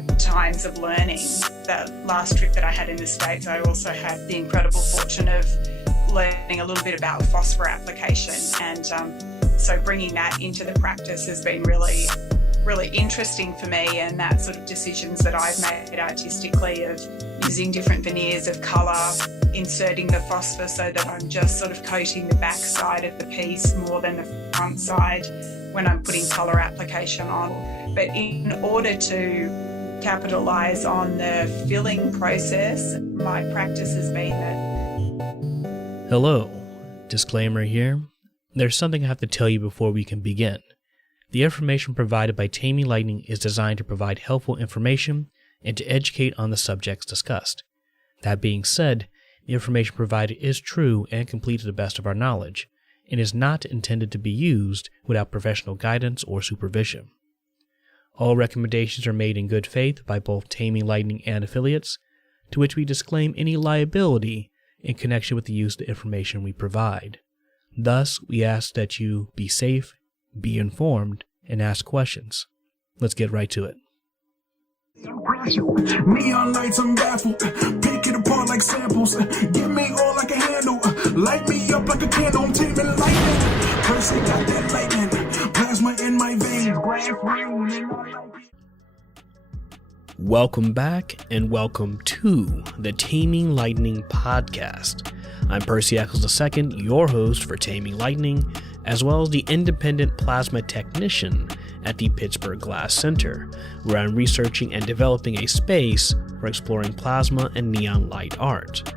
the times of learning. That last trip that I had in the States, I also had the incredible fortune of learning a little bit about Phosphor Application, and so bringing that into the practice has been really interesting for me, and that sort of decisions that I've made artistically of using different veneers of colour, inserting the phosphor so that I'm just sort of coating the back side of the piece more than the front side when I'm putting colour application on. But in order to capitalise on the filling process, my practice has been that... Hello, disclaimer here. There's something I have to tell you before we can begin. The information provided by Taming Lightning is designed to provide helpful information and to educate on the subjects discussed. That being said, the information provided is true and complete to the best of our knowledge, and is not intended to be used without professional guidance or supervision. All recommendations are made in good faith by both Taming Lightning and affiliates, to which we disclaim any liability in connection with the use of the information we provide. Thus, we ask that you be safe, be informed, and ask questions. Let's get right to it. Neon lights, I'm baffled. Pick it apart like samples. Give me all I can handle. Light me up like a candle. I'm taming lightning. First, I got that lightning. Plasma in my veins. Welcome back, and welcome to the Taming Lightning podcast. I'm Percy Eccles II, your host for Taming Lightning, as well as the independent plasma technician at the Pittsburgh Glass Center, where I'm researching and developing a space for exploring plasma and neon light art.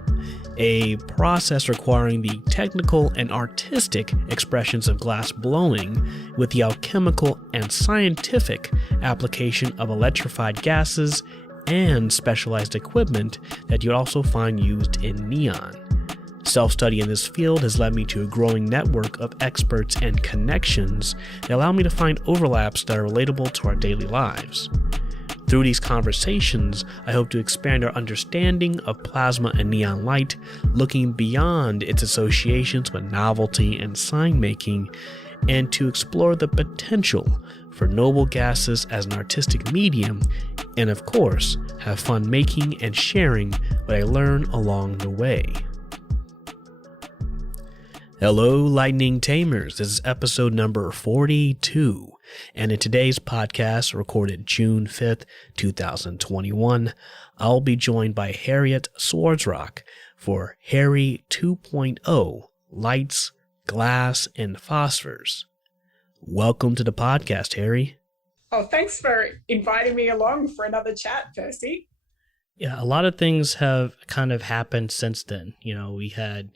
A process requiring the technical and artistic expressions of glass blowing with the alchemical and scientific application of electrified gases and specialized equipment that you'd also find used in neon. Self-study in this field has led me to a growing network of experts and connections that allow me to find overlaps that are relatable to our daily lives. Through these conversations, I hope to expand our understanding of plasma and neon light, looking beyond its associations with novelty and sign-making, and to explore the potential for noble gases as an artistic medium, and of course, have fun making and sharing what I learn along the way. Hello, Lightning Tamers. This is episode number 42, and in today's podcast, recorded June 5th, 2021, I'll be joined by Harriet Schwarzrock for Harry 2.0 Lights, Glass, and Phosphors. Welcome to the podcast, Harry. Oh, thanks for inviting me along for another chat, Percy. Yeah, a lot of things have kind of happened since then. You know, we had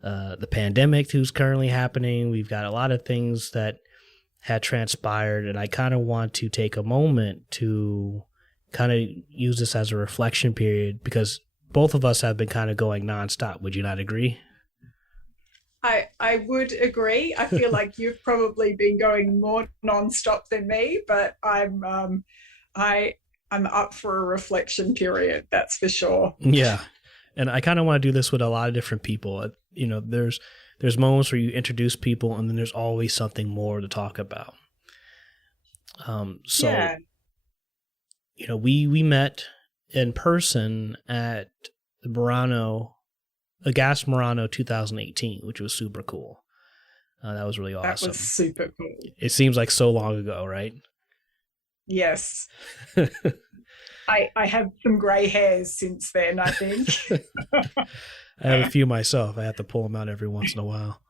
the pandemic who's currently happening. We've got a lot of things that had transpired, and I kind of want to take a moment to kind of use this as a reflection period, because both of us have been kind of going nonstop. Would you not agree? I would agree. I feel like you've probably been going more nonstop than me, but I'm up for a reflection period, that's for sure. Yeah. And I kind of want to do this with a lot of different people. You know, there's moments where you introduce people, and then there's always something more to talk about. Yeah. You know, we met in person at the Gas Murano 2018, which was super cool. That was really awesome. That was super cool. It seems like so long ago, right? Yes. I have some grey hairs since then, I think. I have a few myself. I have to pull them out every once in a while.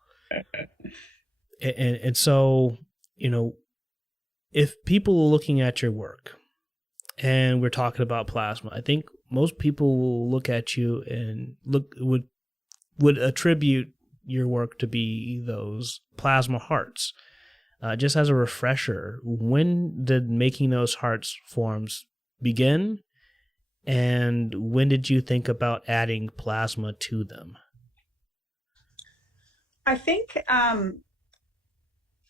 And so, you know, if people are looking at your work and we're talking about plasma, I think most people will look at you and would attribute your work to be those plasma hearts. Just as a refresher, when did making those hearts forms begin, and when did you think about adding plasma to them? I think I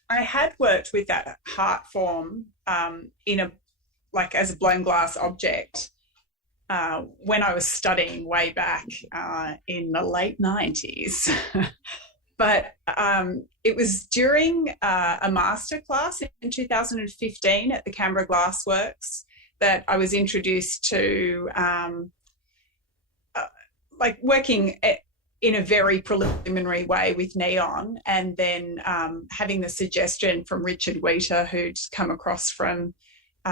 had worked with that heart form as a blown glass object when I was studying way back in the late 90s. But it was during a masterclass in 2015 at the Canberra Glassworks. that I was introduced to like working in a very preliminary way with neon, and then having the suggestion from Richard Wheater, who'd come across from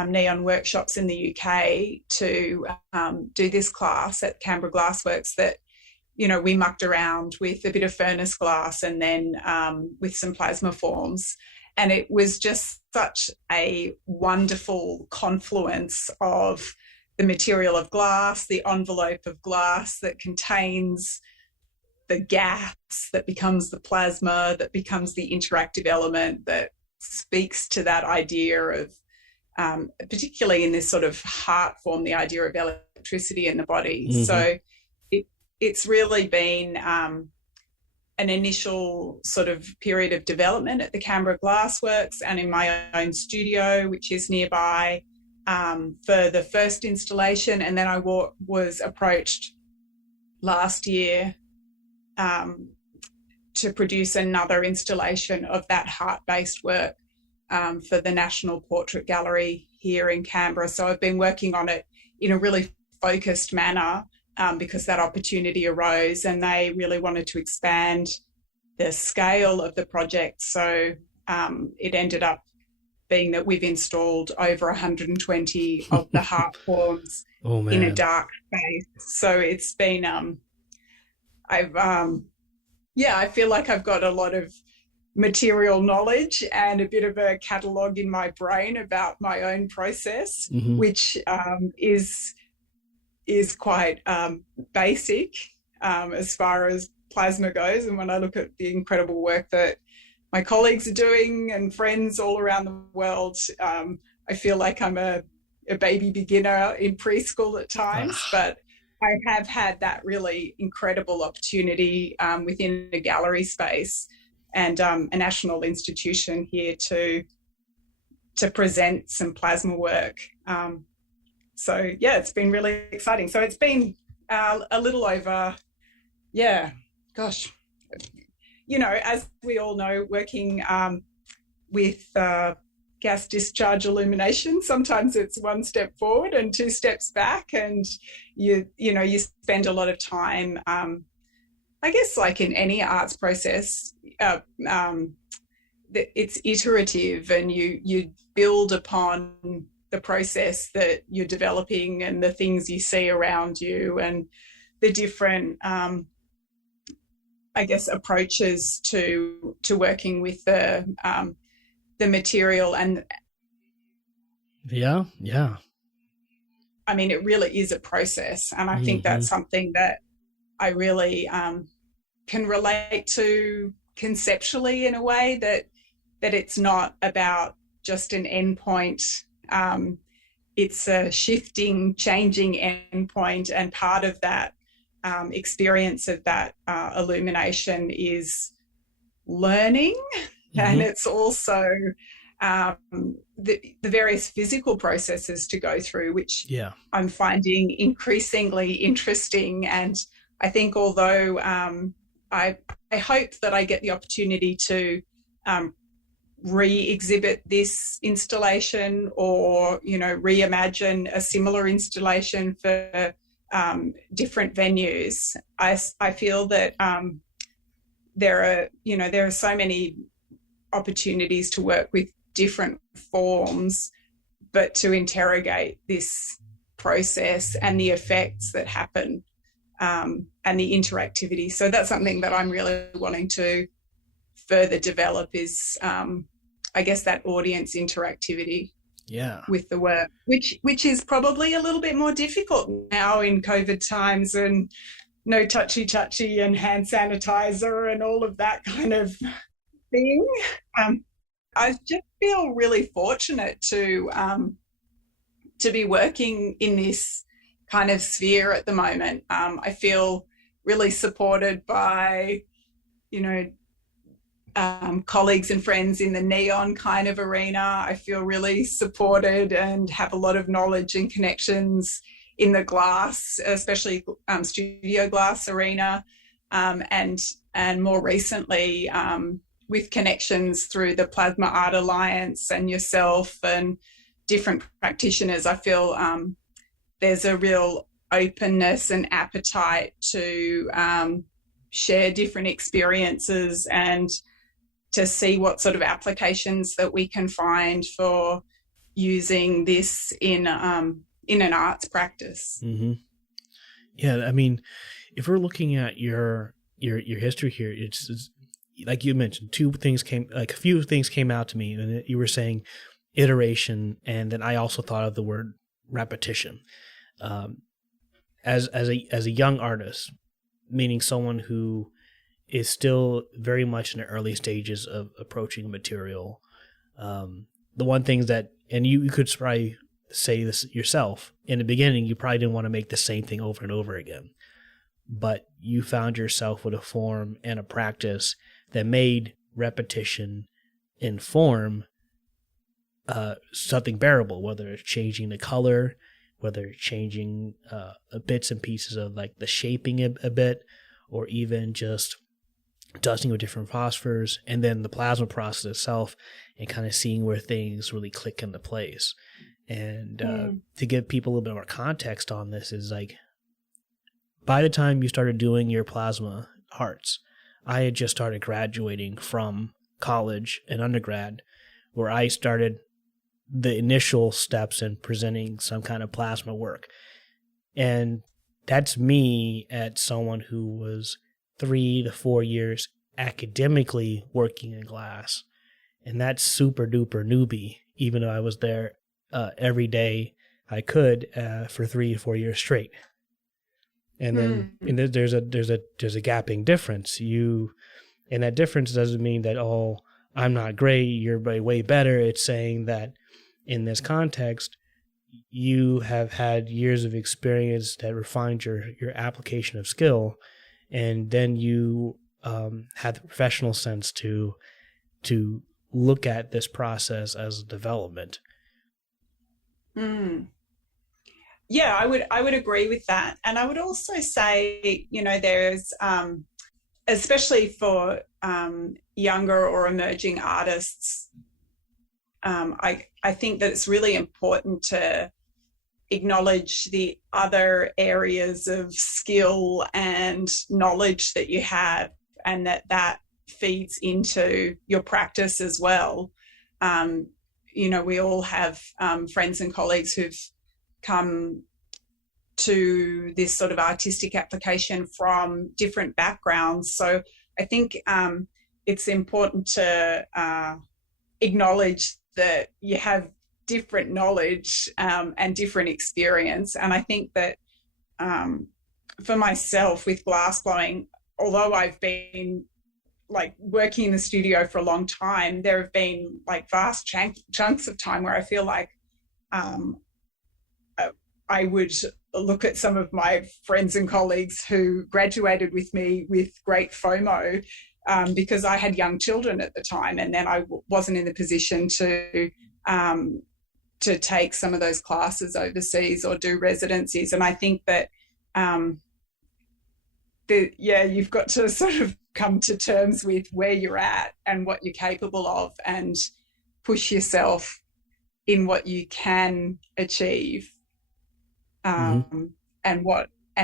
neon workshops in the UK, to do this class at Canberra Glassworks that, you know, we mucked around with a bit of furnace glass and then with some plasma forms. And it was just such a wonderful confluence of the material of glass, the envelope of glass that contains the gas that becomes the plasma, that becomes the interactive element that speaks to that idea of, particularly in this sort of heart form, the idea of electricity in the body. Mm-hmm. So it's really been an initial sort of period of development at the Canberra Glassworks and in my own studio, which is nearby, for the first installation. And then I was approached last year to produce another installation of that heart-based work for the National Portrait Gallery here in Canberra. So I've been working on it in a really focused manner because that opportunity arose and they really wanted to expand the scale of the project. So it ended up being that we've installed over 120 of the heart forms in a dark space. So it's been, I feel like I've got a lot of material knowledge and a bit of a catalogue in my brain about my own process, mm-hmm. which is quite basic as far as plasma goes. And when I look at the incredible work that my colleagues are doing and friends all around the world, I feel like I'm a baby beginner in preschool at times, but I have had that really incredible opportunity within a gallery space and a national institution here to present some plasma work. So, yeah, it's been really exciting. So it's been a little over, you know, as we all know, working with gas discharge illumination, sometimes it's one step forward and two steps back, and you spend a lot of time, I guess, like in any arts process, it's iterative, and you build upon the process that you're developing and the things you see around you and the different I guess approaches to working with the material. And I mean, it really is a process, and I think that's something that I really can relate to conceptually in a way that it's not about just an endpoint. It's a shifting, changing endpoint, and part of that experience of that illumination is learning, and it's also the various physical processes to go through, which I'm finding increasingly interesting. And I think although I hope that I get the opportunity to re-exhibit this installation or, you know, reimagine a similar installation for different venues, I feel that there are so many opportunities to work with different forms, but to interrogate this process and the effects that happen and the interactivity. So that's something that I'm really wanting to further develop is, I guess, that audience interactivity with the work, which is probably a little bit more difficult now in COVID times and no touchy and hand sanitizer and all of that kind of thing. I just feel really fortunate to be working in this kind of sphere at the moment. I feel really supported by, you know, colleagues and friends in the neon kind of arena. I feel really supported and have a lot of knowledge and connections in the glass, especially studio glass arena, and more recently with connections through the Plasma Art Alliance and yourself, and different practitioners, I feel there's a real openness and appetite to share different experiences and to see what sort of applications that we can find for using this in an arts practice. Mm-hmm. Yeah, I mean, if we're looking at your history here, it's like you mentioned, a few things came out to me, and you were saying iteration, and then I also thought of the word repetition. As a young artist, meaning someone who is still very much in the early stages of approaching a material, the one thing that, and you could probably say this yourself, in the beginning, you probably didn't want to make the same thing over and over again, but you found yourself with a form and a practice that made repetition in form something bearable, whether it's changing the color, whether it's changing bits and pieces of like the shaping a bit, or even just dusting with different phosphors, and then the plasma process itself, and kind of seeing where things really click into place. And to give people a little bit more context on this is like, by the time you started doing your plasma hearts, I had just started graduating from college and undergrad, where I started the initial steps in presenting some kind of plasma work. And that's me at someone who was 3 to 4 years academically working in glass. And that's super duper newbie, even though I was there every day I could for 3 to 4 years straight. And then and there's a gapping difference. And that difference doesn't mean that, oh, I'm not great, you're way better. It's saying that in this context, you have had years of experience that refined your application of skill, and then you have the professional sense to look at this process as a development. Yeah, I would agree with that. And I would also say, there's, especially for younger or emerging artists, I think that it's really important to acknowledge the other areas of skill and knowledge that you have, and that feeds into your practice as well. We all have friends and colleagues who've come to this sort of artistic application from different backgrounds. So I think it's important to acknowledge that you have different knowledge and different experience. And I think that for myself with glass blowing, although I've been like working in the studio for a long time, there have been like vast chunks of time where I feel like I would look at some of my friends and colleagues who graduated with me with great FOMO because I had young children at the time, and then I wasn't in the position to take some of those classes overseas or do residencies. And I think that you've got to sort of come to terms with where you're at and what you're capable of, and push yourself in what you can achieve, and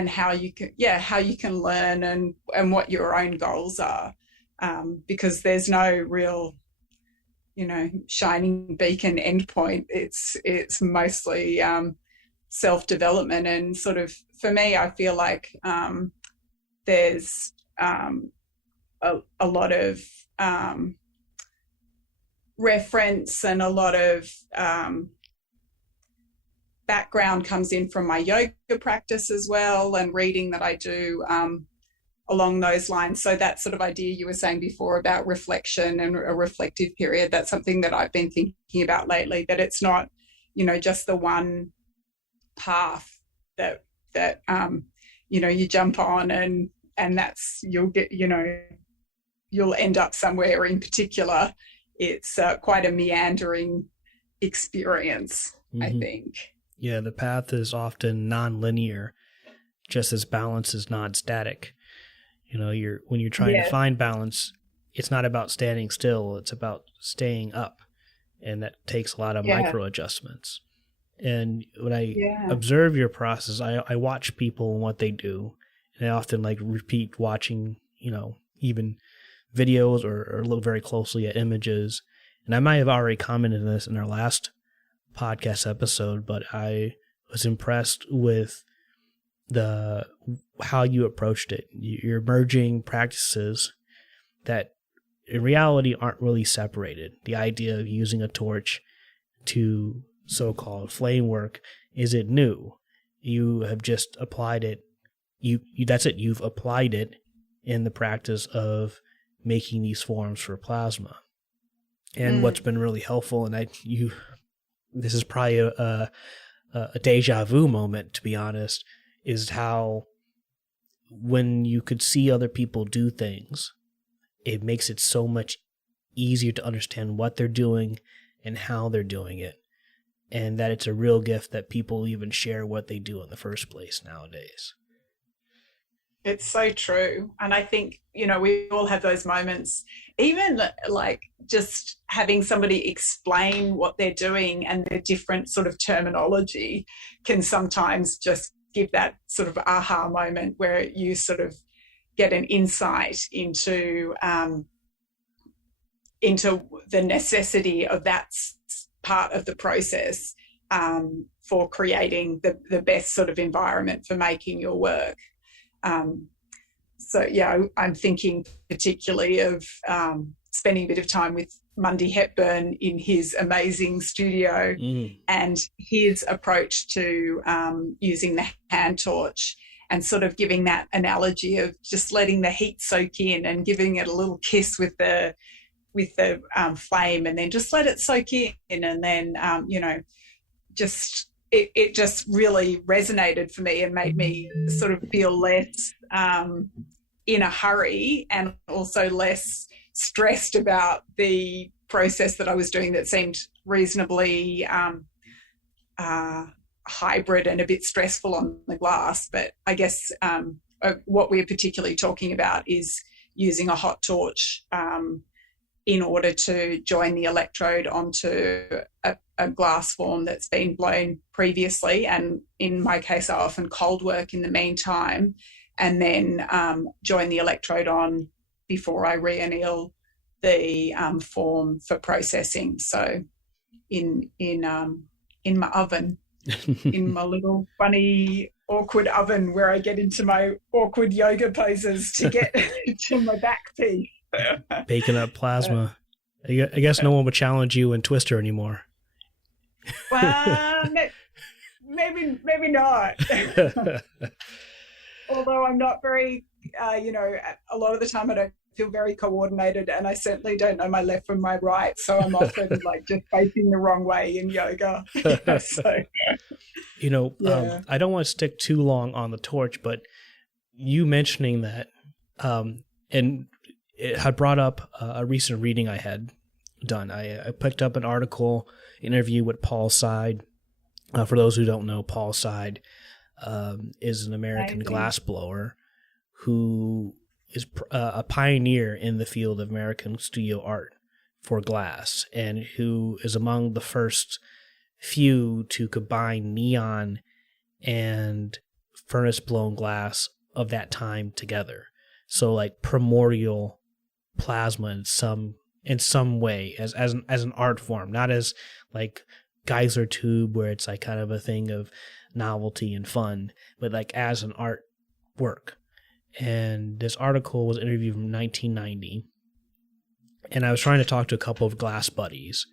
how you can learn and what your own goals are, because there's no real shining beacon endpoint. It's mostly self-development. And sort of for me, I feel like there's a lot of reference and a lot of background comes in from my yoga practice as well, and reading that I do along those lines. So that sort of idea you were saying before about reflection and a reflective period, that's something that I've been thinking about lately, that it's not, just the one path that you jump on and that's, you'll end up somewhere in particular. It's quite a meandering experience, I think. Yeah, the path is often non-linear, just as balance is non-static. When you're trying to find balance, it's not about standing still, it's about staying up. and that takes a lot of Yeah. micro adjustments. And when I Yeah. observe your process, I watch people and what they do, and I often like repeat watching, even videos or look very closely at images. And I might have already commented on this in our last podcast episode, but I was impressed with how you approached it. You're merging practices that in reality aren't really separated. The idea of using a torch to so-called flame work isn't new. You have just applied it. That's it. You've applied it in the practice of making these forms for plasma. And what's been really helpful, and this is probably a deja vu moment, to be honest, is how when you could see other people do things, it makes it so much easier to understand what they're doing and how they're doing it. And that it's a real gift that people even share what they do in the first place nowadays. It's so true. And I think, we all have those moments, even like just having somebody explain what they're doing and the different sort of terminology can sometimes just give that sort of aha moment where you sort of get an insight into the necessity of that part of the process for creating the best sort of environment for making your work. So, yeah, I'm thinking particularly of spending a bit of time with Mundy Hepburn in his amazing studio and his approach to using the hand torch and sort of giving that analogy of just letting the heat soak in and giving it a little kiss with the flame, and then just let it soak in, and then just it just really resonated for me and made me sort of feel less in a hurry and also less stressed about the process that I was doing that seemed reasonably hybrid and a bit stressful on the glass. But I guess what we're particularly talking about is using a hot torch in order to join the electrode onto a glass form that's been blown previously. And in my case, I often cold work in the meantime and then join the electrode on before I re-anneal the form for processing. So in my oven, in my little funny awkward oven where I get into my awkward yoga poses to get to my back piece. Baking up plasma. I guess no one would challenge you in Twister anymore. Well, maybe not. Although I'm not very, a lot of the time I don't feel very coordinated, and I certainly don't know my left from my right, so I'm often like just facing the wrong way in yoga. So, I don't want to stick too long on the torch, but you mentioning that, and it had brought up a recent reading I had done. I picked up an article, interview with Paul Side. For those who don't know, Paul Side is an American glassblower who is a pioneer in the field of American studio art for glass, and who is among the first few to combine neon and furnace-blown glass of that time together. So like primordial plasma in some way as an art form, not as like geyser tube where it's like kind of a thing of novelty and fun, but like as an art work. And this article was interviewed from 1990, and I was trying to talk to a couple of glass buddies,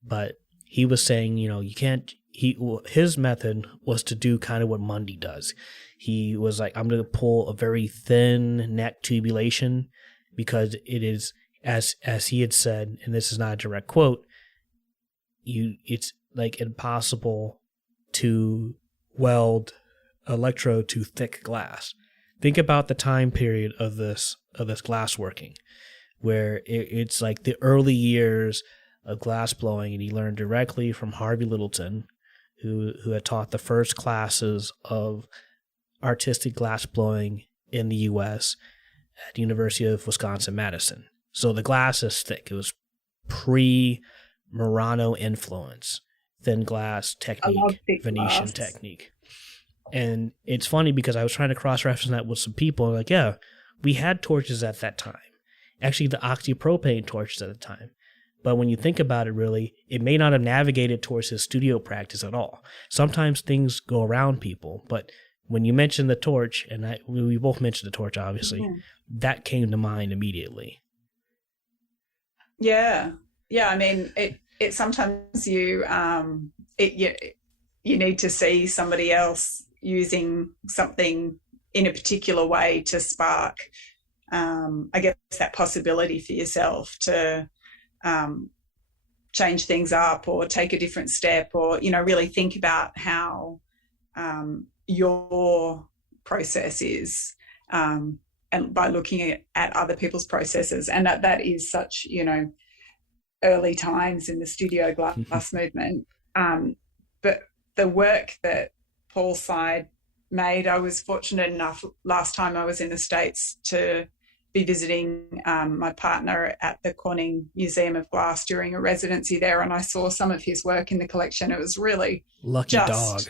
but he was saying, you can't. His method was to do kind of what Mundy does. He was like, I'm going to pull a very thin neck tubulation because it is, as he had said, and this is not a direct quote, it's like impossible to weld electrode to thick glass. Think about the time period of this glass working, where it's like the early years of glass blowing, and he learned directly from Harvey Littleton, who had taught the first classes of artistic glass blowing in the U.S. at the University of Wisconsin-Madison. So the glass is thick. It was pre Murano influence, thin glass technique, Venetian technique. And it's funny because I was trying to cross-reference that with some people. Like, yeah, we had torches at that time. Actually, the oxypropane torches at the time. But when you think about it, really, it may not have navigated towards his studio practice at all. Sometimes things go around people, but when you mentioned the torch, and we both mentioned the torch, obviously, that came to mind immediately. Yeah. I mean, it sometimes you need to see somebody else using something in a particular way to spark, I guess, that possibility for yourself to change things up or take a different step, or, really think about how your process is, and by looking at other people's processes. And that is such, early times in the studio glass movement. But the work that Paul Side made, I was fortunate enough last time I was in the States to be visiting my partner at the Corning Museum of Glass during a residency there, and I saw some of his work in the collection. It was really lucky dog.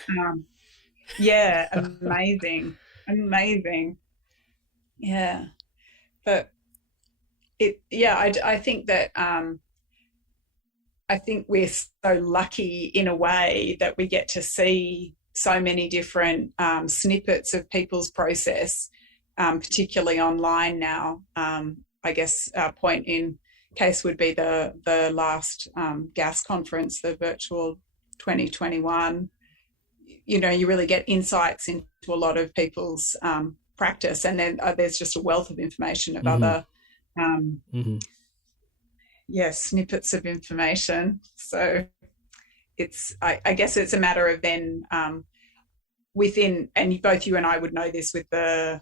Yeah, amazing. Yeah, but I think that I think we're so lucky in a way that we get to see so many different snippets of people's process, particularly online now. I guess our point in case would be the last gas conference, the virtual 2021. You really get insights into a lot of people's practice, and then there's just a wealth of information of other snippets of information. So I guess it's a matter of then within, and both you and I would know this with the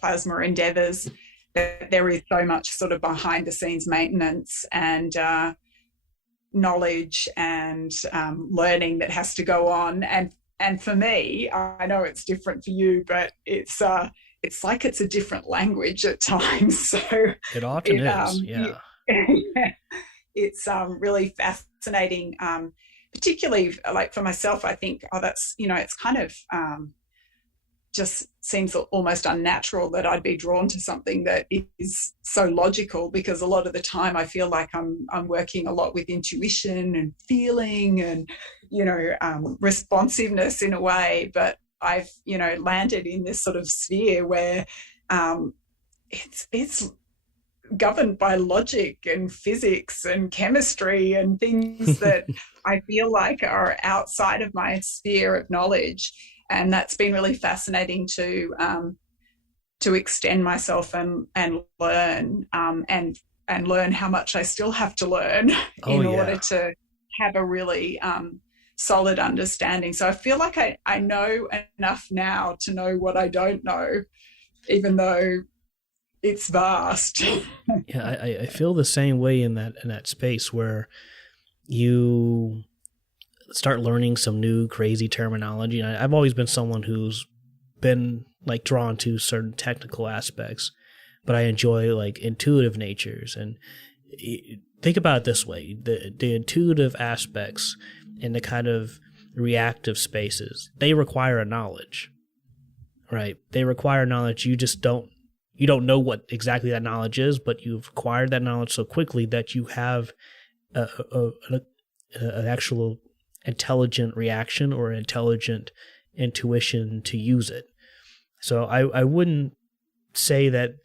plasma endeavours, that there is so much sort of behind the scenes maintenance and knowledge and learning that has to go on. And for me, I know it's different for you, but it's like it's a different language at times. So it often is, yeah. It's really fascinating, particularly like for myself. I think, that's, it's kind of just seems almost unnatural that I'd be drawn to something that is so logical, because a lot of the time I feel like I'm working a lot with intuition and feeling and, responsiveness in a way. But I've, landed in this sort of sphere where it's governed by logic and physics and chemistry and things that I feel like are outside of my sphere of knowledge. And that's been really fascinating to extend myself and learn, and learn how much I still have to learn in order to have a really solid understanding. So I feel like I know enough now to know what I don't know, even though it's vast. Yeah, I feel the same way in that space where you start learning some new crazy terminology. I've always been someone who's been like drawn to certain technical aspects, but I enjoy like intuitive natures. And think about it this way: the intuitive aspects and the kind of reactive spaces, they require a knowledge, right? They require knowledge. You don't know what exactly that knowledge is, but you've acquired that knowledge so quickly that you have an actual intelligent reaction or intelligent intuition to use it. So I wouldn't say that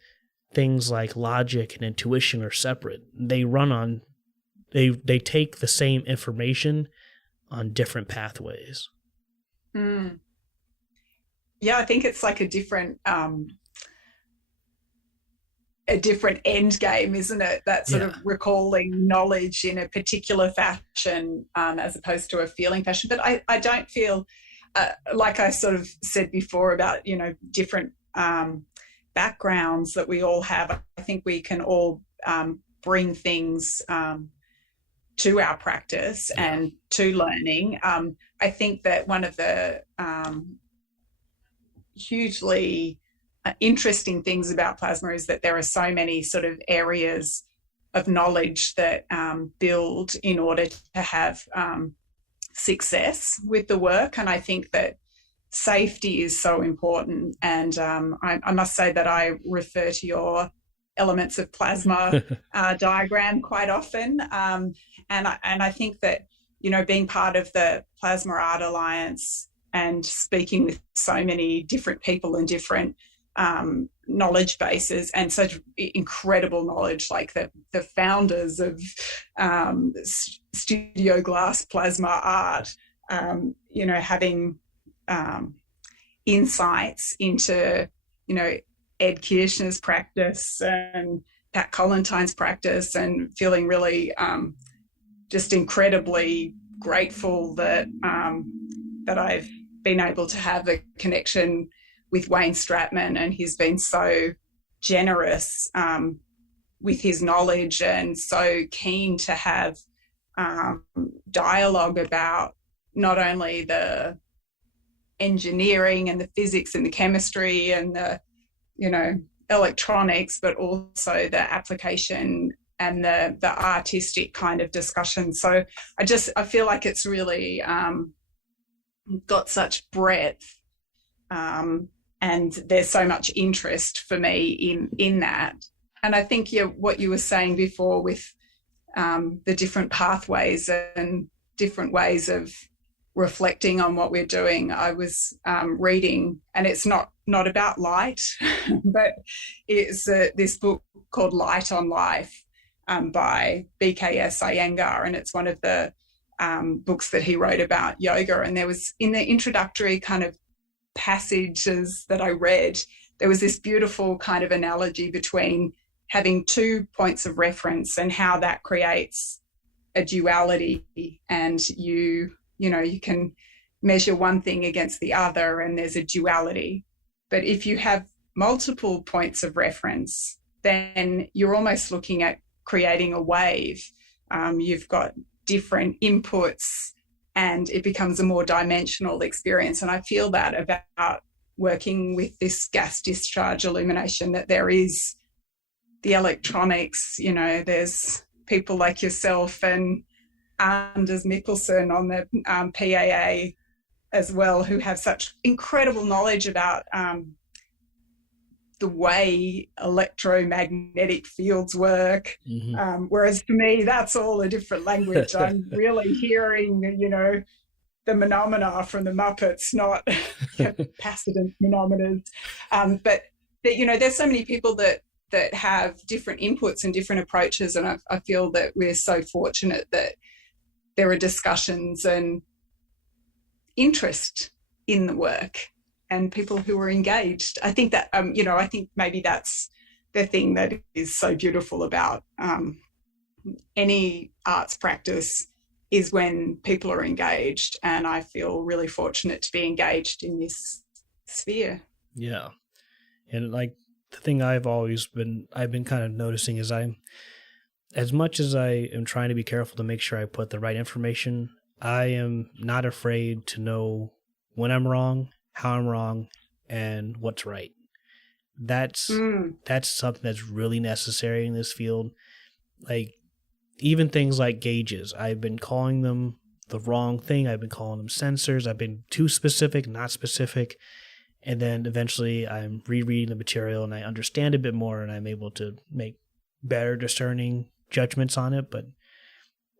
things like logic and intuition are separate. They they take the same information on different pathways. Yeah, I think it's like a different end game, isn't it? That sort of recalling knowledge in a particular fashion, as opposed to a feeling fashion. But I don't feel like I sort of said before about, different backgrounds that we all have. I think we can all bring things to our practice and to learning. I think that one of the hugely interesting things about plasma is that there are so many sort of areas knowledge that build in order to have success with the work. And I think that safety is so important. And I must say that I refer to your elements of plasma diagram quite often. And I think that, you know, being part of the Plasma Art Alliance and speaking with so many different people and different knowledge bases and such incredible knowledge, like the founders of Studio Glass Plasma Art, you know, having insights into, you know, Ed Kirshner's practice and Pat Collentine's practice, and feeling really just incredibly grateful that that I've been able to have a connection with Wayne Stratman, and he's been so generous with his knowledge and so keen to have dialogue about not only the engineering and the physics and the chemistry and the, you know, electronics, but also the application and the artistic kind of discussion. So I feel like it's really got such breadth, and there's so much interest for me in that. And I think what you were saying before with the different pathways and different ways of reflecting on what we're doing. I was reading, and it's not about light, but it's this book called Light on Life by BKS Iyengar, and it's one of the books that he wrote about yoga. And there was, in the introductory kind of passages that I read, there was this beautiful kind of analogy between having 2 points of reference and how that creates a duality, and you can measure one thing against the other and there's a duality. But if you have multiple points of reference, then you're almost looking at creating a wave. You've got different inputs and it becomes a more dimensional experience. And I feel that about working with this gas discharge illumination, that there is the electronics, you know, there's people like yourself and Anders Mikkelsen on the PAA as well, who have such incredible knowledge about the way electromagnetic fields work. Mm-hmm. Whereas for me, that's all a different language. I'm really hearing, you know, the phenomena from the Muppets, not capacitance phenomena. But you know, there's so many people that have different inputs and different approaches, and I feel that we're so fortunate that there are discussions and interest in the work and people who are engaged. I think that, I think maybe that's the thing that is so beautiful about any arts practice, is when people are engaged. And I feel really fortunate to be engaged in this sphere. Yeah. And like the thing I've been kind of noticing is as much as I am trying to be careful to make sure I put the right information, I am not afraid to know when I'm wrong, how I'm wrong, and what's right. That's something that's really necessary in this field. Like, even things like gauges, I've been calling them the wrong thing. I've been calling them sensors. I've been too specific, not specific. And then eventually I'm rereading the material and I understand a bit more and I'm able to make better discerning judgments on it. But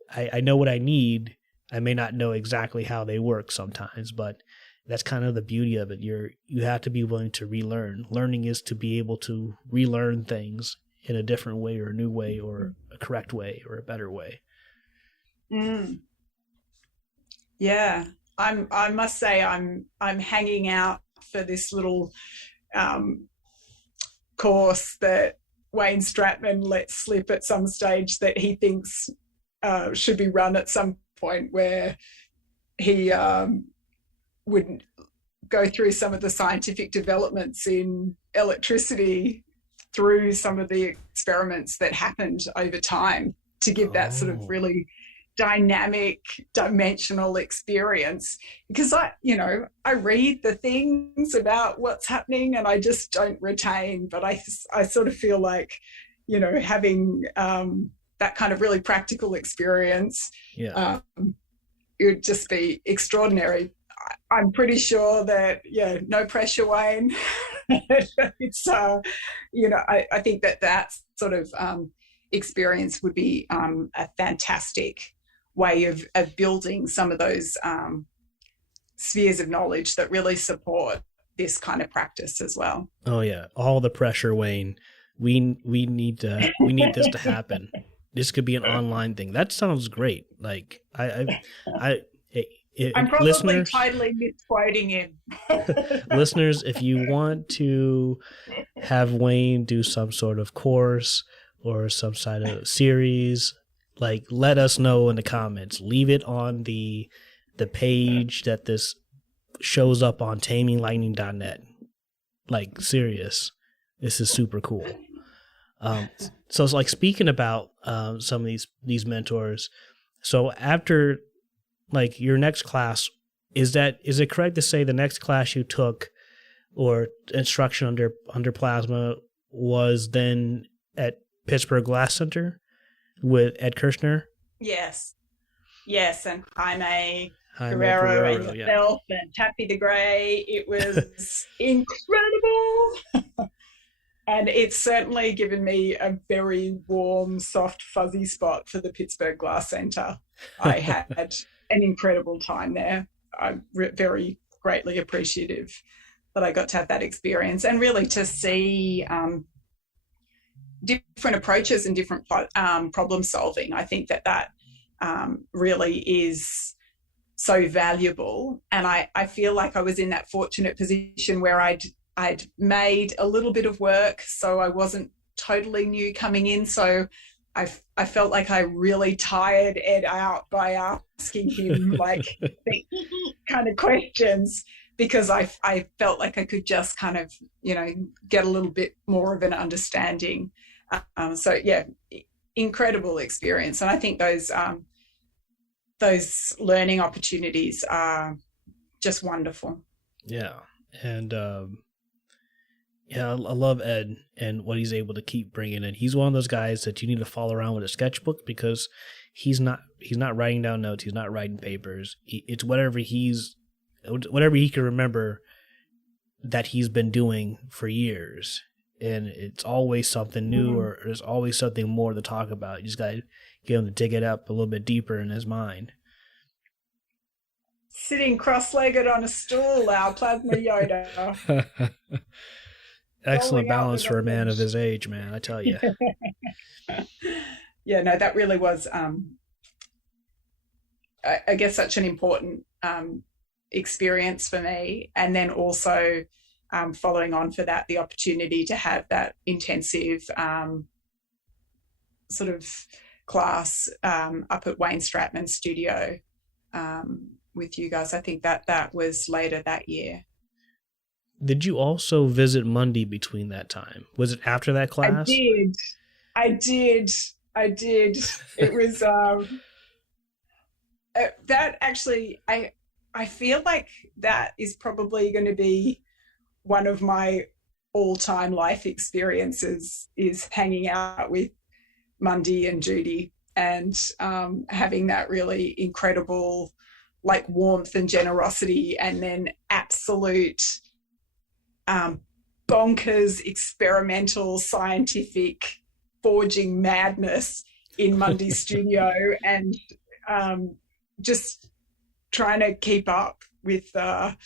I know what I need. I may not know exactly how they work sometimes, but that's kind of the beauty of it. You have to be willing to relearn. Learning is to be able to relearn things in a different way or a new way or a correct way or a better way. Yeah, I must say I'm hanging out for this little course that Wayne Stratman let slip at some stage that he thinks should be run at some point, where he would go through some of the scientific developments in electricity through some of the experiments that happened over time to give that sort of really dynamic, dimensional experience. Because I read the things about what's happening and I just don't retain, but I sort of feel like, having that kind of really practical experience, Yeah. it would just be extraordinary. I'm pretty sure that, no pressure, Wayne. It's, I think that sort of experience would be a fantastic way of building some of those spheres of knowledge that really support this kind of practice as well. Oh yeah, all the pressure, Wayne. We need this to happen. This could be an online thing. That sounds great. Like I'm probably listeners, totally misquoting him. listeners, if you want to have Wayne do some sort of course or some sort of series, like let us know in the comments. Leave it on the page that this shows up on taminglightning.net. Like, serious. This is super cool. So it's like, speaking about some of these mentors, so after like your next class, is it correct to say the next class you took or instruction under plasma was then at Pittsburgh Glass Center with Ed Kirshner? Yes, and Jaime Guerrero, and yourself, and Taffy the Grey. It was incredible. And it's certainly given me a very warm, soft, fuzzy spot for the Pittsburgh Glass Center. I had an incredible time there. I'm very greatly appreciative that I got to have that experience and really to see different approaches and different problem solving. I think that really is so valuable. And I feel like I was in that fortunate position where I'd made a little bit of work, so I wasn't totally new coming in. So I felt like I really tired Ed out by asking him like the kind of questions, because I felt like I could just kind of, get a little bit more of an understanding. So yeah, incredible experience. And I think those learning opportunities are just wonderful. Yeah. And I love Ed and what he's able to keep bringing in. He's one of those guys that you need to follow around with a sketchbook, because he's not writing down notes. He's not writing papers. It's whatever he can remember that he's been doing for years. And it's always something new, or there's always something more to talk about. You just got to get him to dig it up a little bit deeper in his mind. Sitting cross-legged on a stool, our plasma Yoda. Excellent balance for a man of his age, man, I tell you. Yeah, no, that really was, I guess, such an important experience for me. And then also following on for that, the opportunity to have that intensive sort of class up at Wayne Stratman's studio with you guys. I think that was later that year. Did you also visit Mundy between that time? Was it after that class? I did. It was that actually, I feel like that is probably going to be one of my all-time life experiences, is hanging out with Mundy and Judy and having that really incredible like warmth and generosity, and then absolute bonkers experimental scientific forging madness in Mundy's studio, and just trying to keep up with the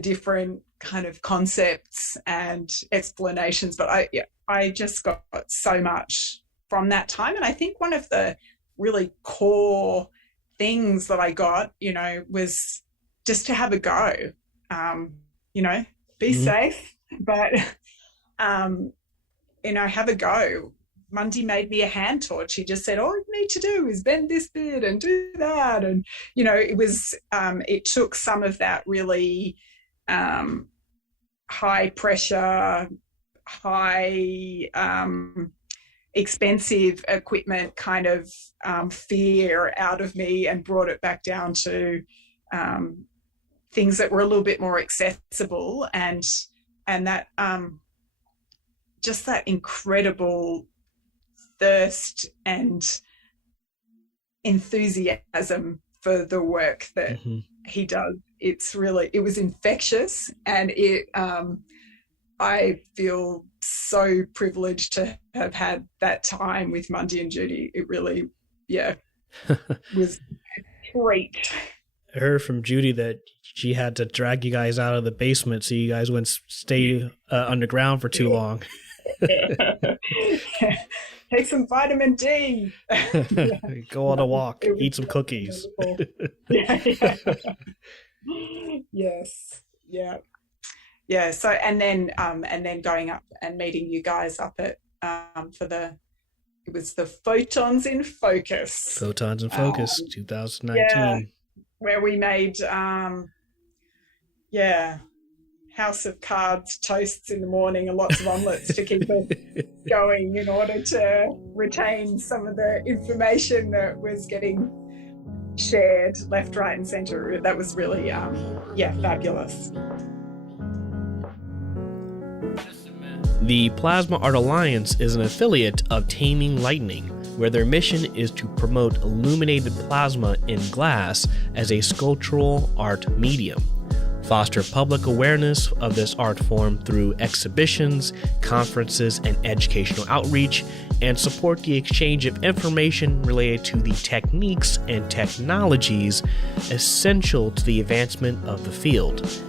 different kind of concepts and explanations. But I just got so much from that time. And I think one of the really core things that I got, was just to have a go, be safe, but, have a go. Mundy made me a hand torch. He just said, all you need to do is bend this bit and do that. And, it was, it took some of that really high pressure, high expensive equipment kind of fear out of me, and brought it back down to things that were a little bit more accessible, and that just that incredible thirst and enthusiasm for the work that he does. It was infectious, and I feel so privileged to have had that time with Mundy and Judy. It really, was a treat. I heard from Judy that she had to drag you guys out of the basement so you guys wouldn't stay underground for too long. Take some vitamin D. Go on a walk. Eat some cookies. Yes. Yeah. So and then going up and meeting you guys up at it was the Photons in Focus. 2019. Where we made house of cards toasts in the morning and lots of omelettes to keep us going in order to retain some of the information that was getting shared left, right and centre. That was really fabulous. The Plasma Art Alliance is an affiliate of Taming Lightning, where their mission is to promote illuminated plasma in glass as a sculptural art medium, foster public awareness of this art form through exhibitions, conferences, and educational outreach, and support the exchange of information related to the techniques and technologies essential to the advancement of the field.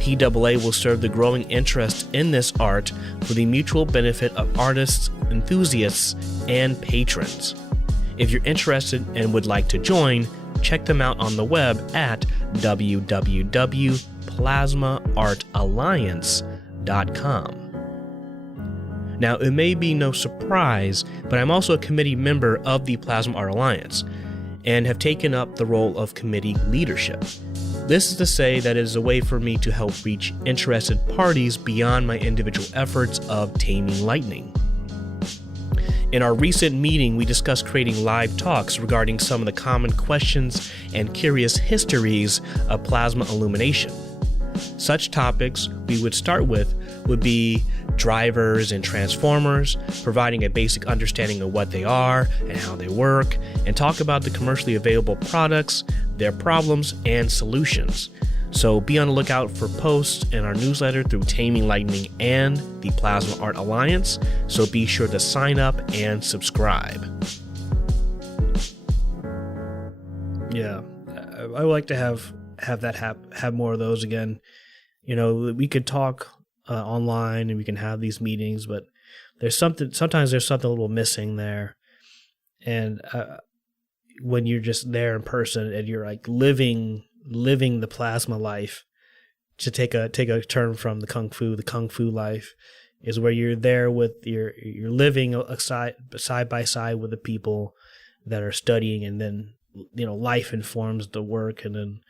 PAA will serve the growing interest in this art for the mutual benefit of artists, enthusiasts, and patrons. If you're interested and would like to join, check them out on the web at www.plasmaartalliance.com. Now, it may be no surprise, but I'm also a committee member of the Plasma Art Alliance and have taken up the role of committee leadership. This is to say that it is a way for me to help reach interested parties beyond my individual efforts of Taming Lightning. In our recent meeting, we discussed creating live talks regarding some of the common questions and curious histories of plasma illumination. Such topics we would start with would be drivers and transformers, providing a basic understanding of what they are and how they work, and talk about the commercially available products, their problems, and solutions. So be on the lookout for posts in our newsletter through Taming Lightning and the Plasma Art Alliance, so be sure to sign up and subscribe. Yeah, I would like to have more of those again. You know, we could talk online and we can have these meetings, but sometimes there's something a little missing there. And when you're just there in person and you're like living the plasma life, to take a term from the kung fu life, is where you're there with you're living side by side with the people that are studying, and then, you know, life informs the work, and then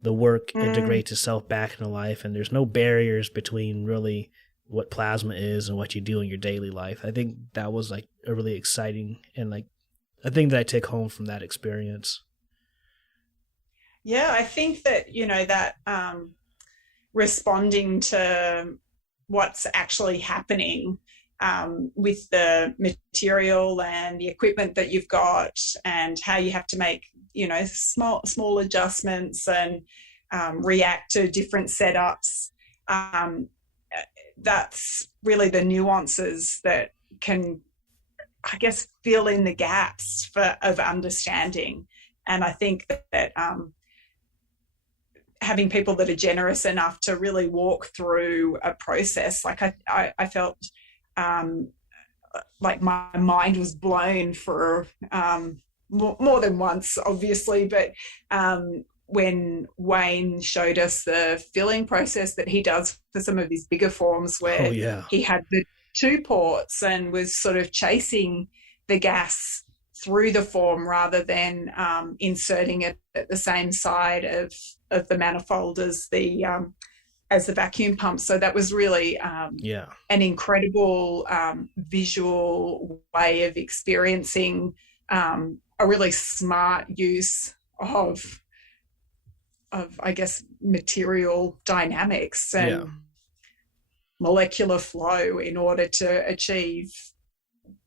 the work integrates itself back into life, and there's no barriers between really what plasma is and what you do in your daily life. I think that was like a really exciting and like a thing that I take home from that experience. Yeah, I think that, you know, that responding to what's actually happening with the material and the equipment that you've got, and how you have to make, you know, small adjustments and react to different setups. That's really the nuances that can, I guess, fill in the gaps of understanding. And I think that having people that are generous enough to really walk through a process, like I felt like my mind was blown for more than once, obviously, but when Wayne showed us the filling process that he does for some of his bigger forms, where he had the 2 ports and was sort of chasing the gas through the form rather than inserting it at the same side of the manifold as the vacuum pump. So that was really an incredible visual way of experiencing a really smart use of I guess material dynamics and molecular flow in order to achieve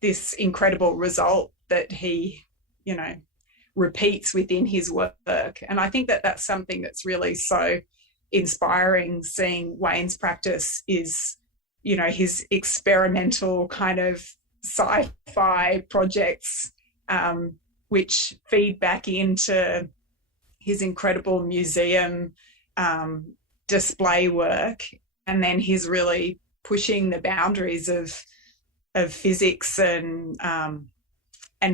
this incredible result that he, repeats within his work. And I think that that's something that's really so inspiring, seeing Wayne's practice is, his experimental kind of sci-fi projects, which feed back into his incredible museum display work. And then he's really pushing the boundaries of physics and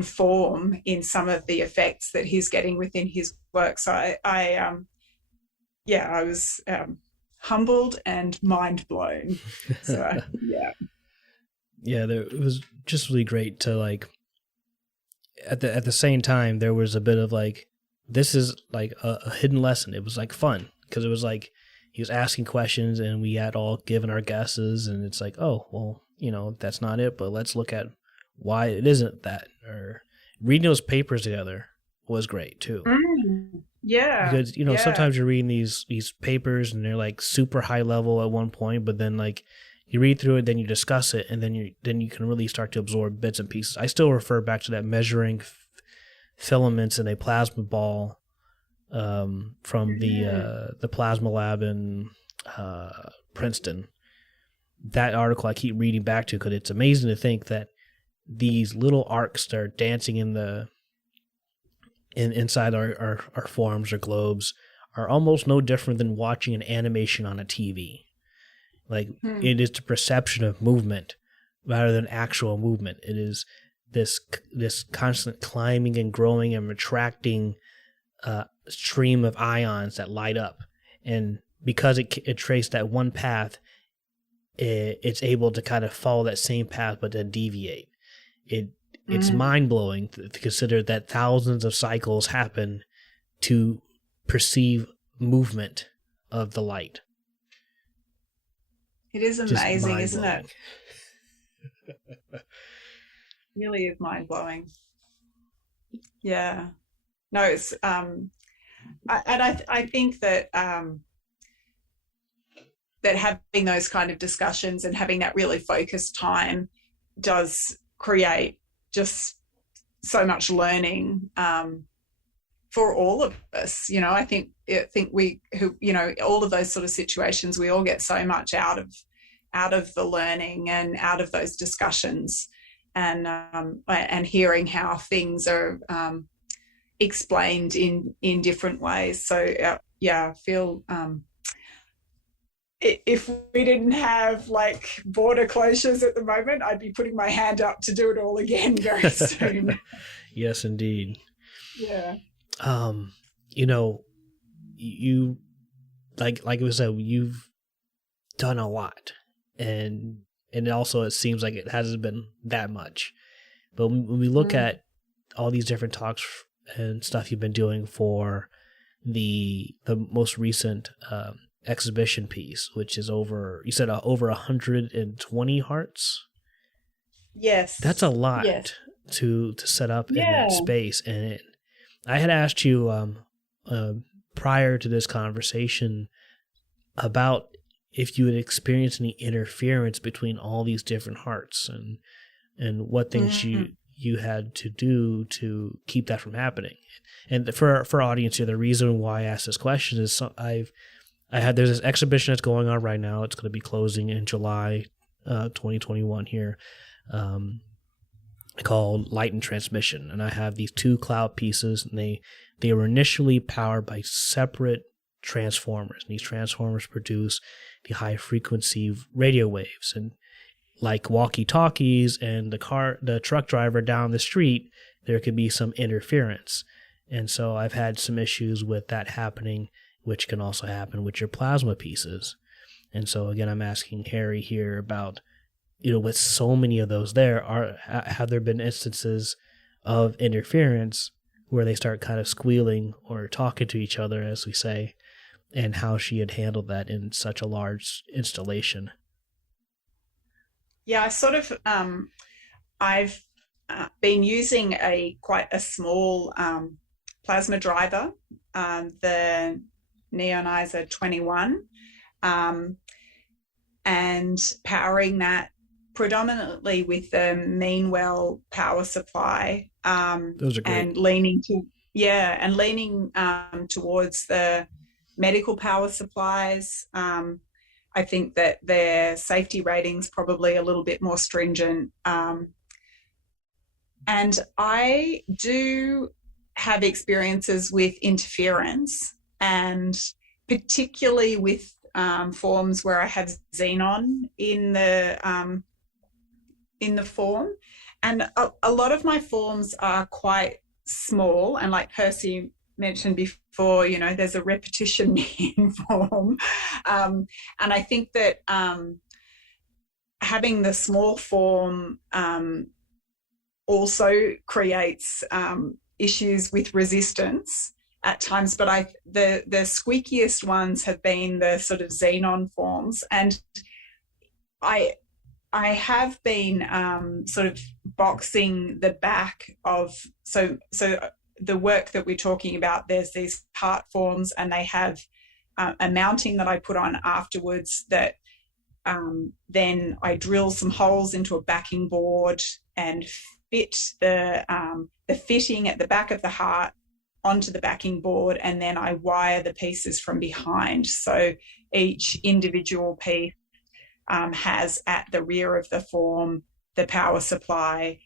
form in some of the effects that he's getting within his work. So I was humbled and mind blown. So it was just really great to like. At the same time, there was a bit of like, this is like a hidden lesson. It was like fun because it was like he was asking questions and we had all given our guesses, and it's like, oh well, that's not it, but let's look at why it isn't that. Or reading those papers together was great too. Yeah. Because sometimes you're reading these papers and they're like super high level at one point, but then like you read through it, then you discuss it, and then you can really start to absorb bits and pieces. I still refer back to that measuring filaments in a plasma ball from the plasma lab in Princeton. That article I keep reading back to because it's amazing to think that these little arcs that are dancing inside our forms or globes are almost no different than watching an animation on a TV. Like it is the perception of movement rather than actual movement. It is this constant climbing and growing and retracting stream of ions that light up. And because it traced that one path, it's able to kind of follow that same path but then deviate. It's mind-blowing to consider that thousands of cycles happen to perceive movement of the light. It is amazing, isn't it? Really is mind-blowing. Yeah. No, it's I think that that having those kind of discussions and having that really focused time does create just so much learning for all of us. I think we who all of those sort of situations, we all get so much out of the learning and out of those discussions, and hearing how things are explained in different ways. So I feel if we didn't have like border closures at the moment, I'd be putting my hand up to do it all again very soon. Yes, indeed. Yeah. You like we said, you've done a lot, and also it seems like it hasn't been that much. But when we look at all these different talks and stuff you've been doing for the most recent exhibition piece, which is over 120 hearts. Yes, that's a lot to set up in that space. And I had asked you prior to this conversation about if you had experienced any interference between all these different hearts and what things you had to do to keep that from happening. And for our audience here, the reason why I asked this question is there's this exhibition that's going on right now. It's going to be closing in July 2021 here, called Light and Transmission. And I have these two cloud pieces, and they were initially powered by separate transformers. And these transformers produce the high frequency radio waves. And like walkie-talkies and the truck driver down the street, there could be some interference. And so I've had some issues with that happening, which can also happen with your plasma pieces. And so again, I'm asking Harry here about, with so many of those have there been instances of interference where they start kind of squealing or talking to each other, as we say, and how she had handled that in such a large installation? Yeah, I sort of, I've been using quite a small plasma driver, the Neonizer 21, and powering that predominantly with the Meanwell power supply, Those are great. and leaning towards the medical power supplies. I think that their safety ratings probably a little bit more stringent. And I do have experiences with interference, and particularly with forms where I have xenon in the form. And a lot of my forms are quite small, and like Percy mentioned before, you know, there's a repetition in form. And I think that having the small form also creates issues with resistance at times, but the squeakiest ones have been the sort of xenon forms. And I have been sort of boxing the back of, so the work that we're talking about, there's these heart forms, and they have a mounting that I put on afterwards that then I drill some holes into a backing board and fit the fitting at the back of the heart onto the backing board, and then I wire the pieces from behind. So each individual piece has at the rear of the form the power supply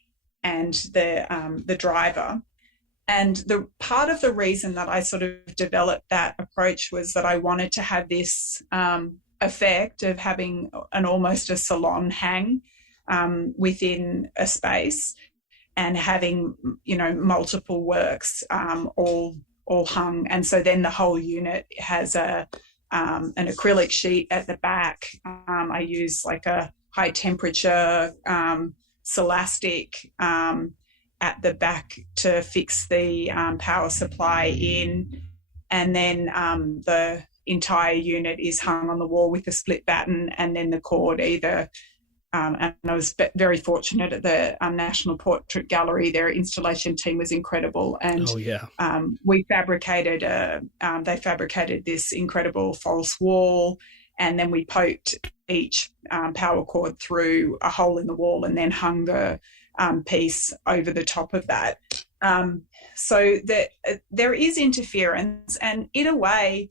and the driver. And the part of the reason that I sort of developed that approach was that I wanted to have this effect of having almost a salon hang within a space, and having, you know, multiple works all hung. And so then the whole unit has an acrylic sheet at the back. I use like a high temperature Celastic at the back to fix the power supply in. And then the entire unit is hung on the wall with a split batten, and then the cord either, and I was very fortunate at the National Portrait Gallery. Their installation team was incredible, and we fabricated they fabricated this incredible false wall, and then we poked each power cord through a hole in the wall, and then hung the piece over the top of that. So that there is interference, and in a way,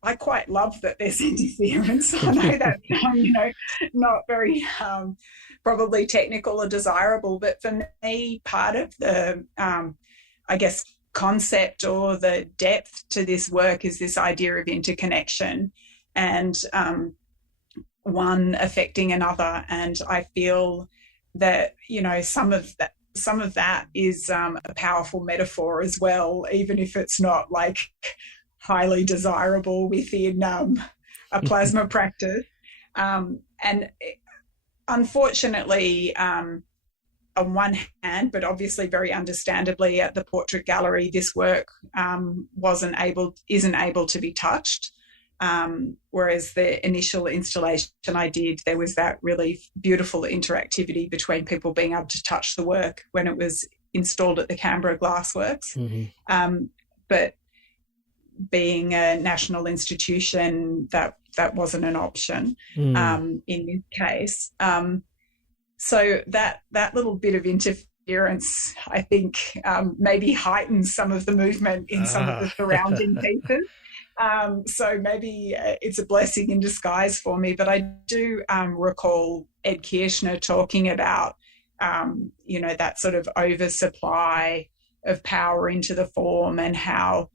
I quite love that there's interference. I know that's, you know, not very probably technical or desirable, but for me, part of the, I guess, concept or the depth to this work is this idea of interconnection, and one affecting another. And I feel that, you know, some of that is a powerful metaphor as well, even if it's not like highly desirable within a plasma practice. And unfortunately, on one hand, but obviously very understandably at the Portrait Gallery, this work isn't able to be touched. Whereas the initial installation I did, there was that really beautiful interactivity between people being able to touch the work when it was installed at the Canberra Glassworks. Mm-hmm. But being a national institution, that wasn't an option in this case. So that little bit of interference, I think, maybe heightens some of the movement in some of the surrounding pieces. So maybe it's a blessing in disguise for me. But I do recall Ed Kirshner talking about, you know, that sort of oversupply of power into the form, and how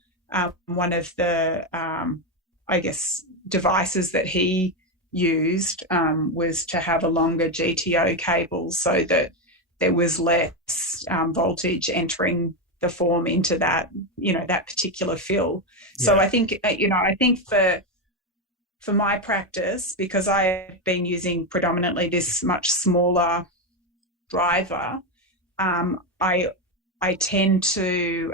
one of the, I guess, devices that he used was to have a longer GTO cable, so that there was less voltage entering the form into that, you know, that particular fill. Yeah. So I think, you know, I think for my practice, because I've been using predominantly this much smaller driver, I tend to,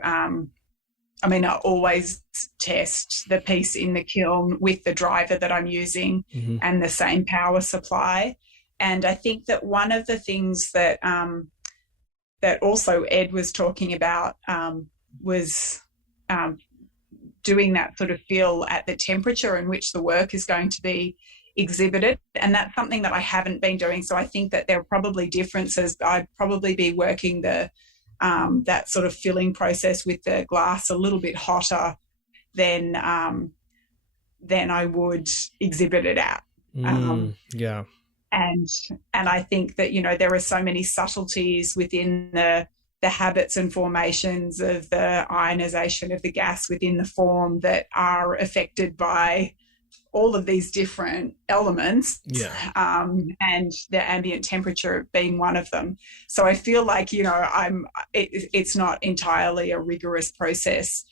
I always test the piece in the kiln with the driver that I'm using and the same power supply. And I think that one of the things that that also Ed was talking about was doing that sort of feel at the temperature in which the work is going to be exhibited, and that's something that I haven't been doing. So I think that there are probably differences. I'd probably be working the that sort of filling process with the glass a little bit hotter than I would exhibit it at. Yeah. And I think that, you know, there are so many subtleties within the habits and formations of the ionization of the gas within the form that are affected by all of these different elements, and the ambient temperature being one of them. So I feel like, you know, it's not entirely a rigorous process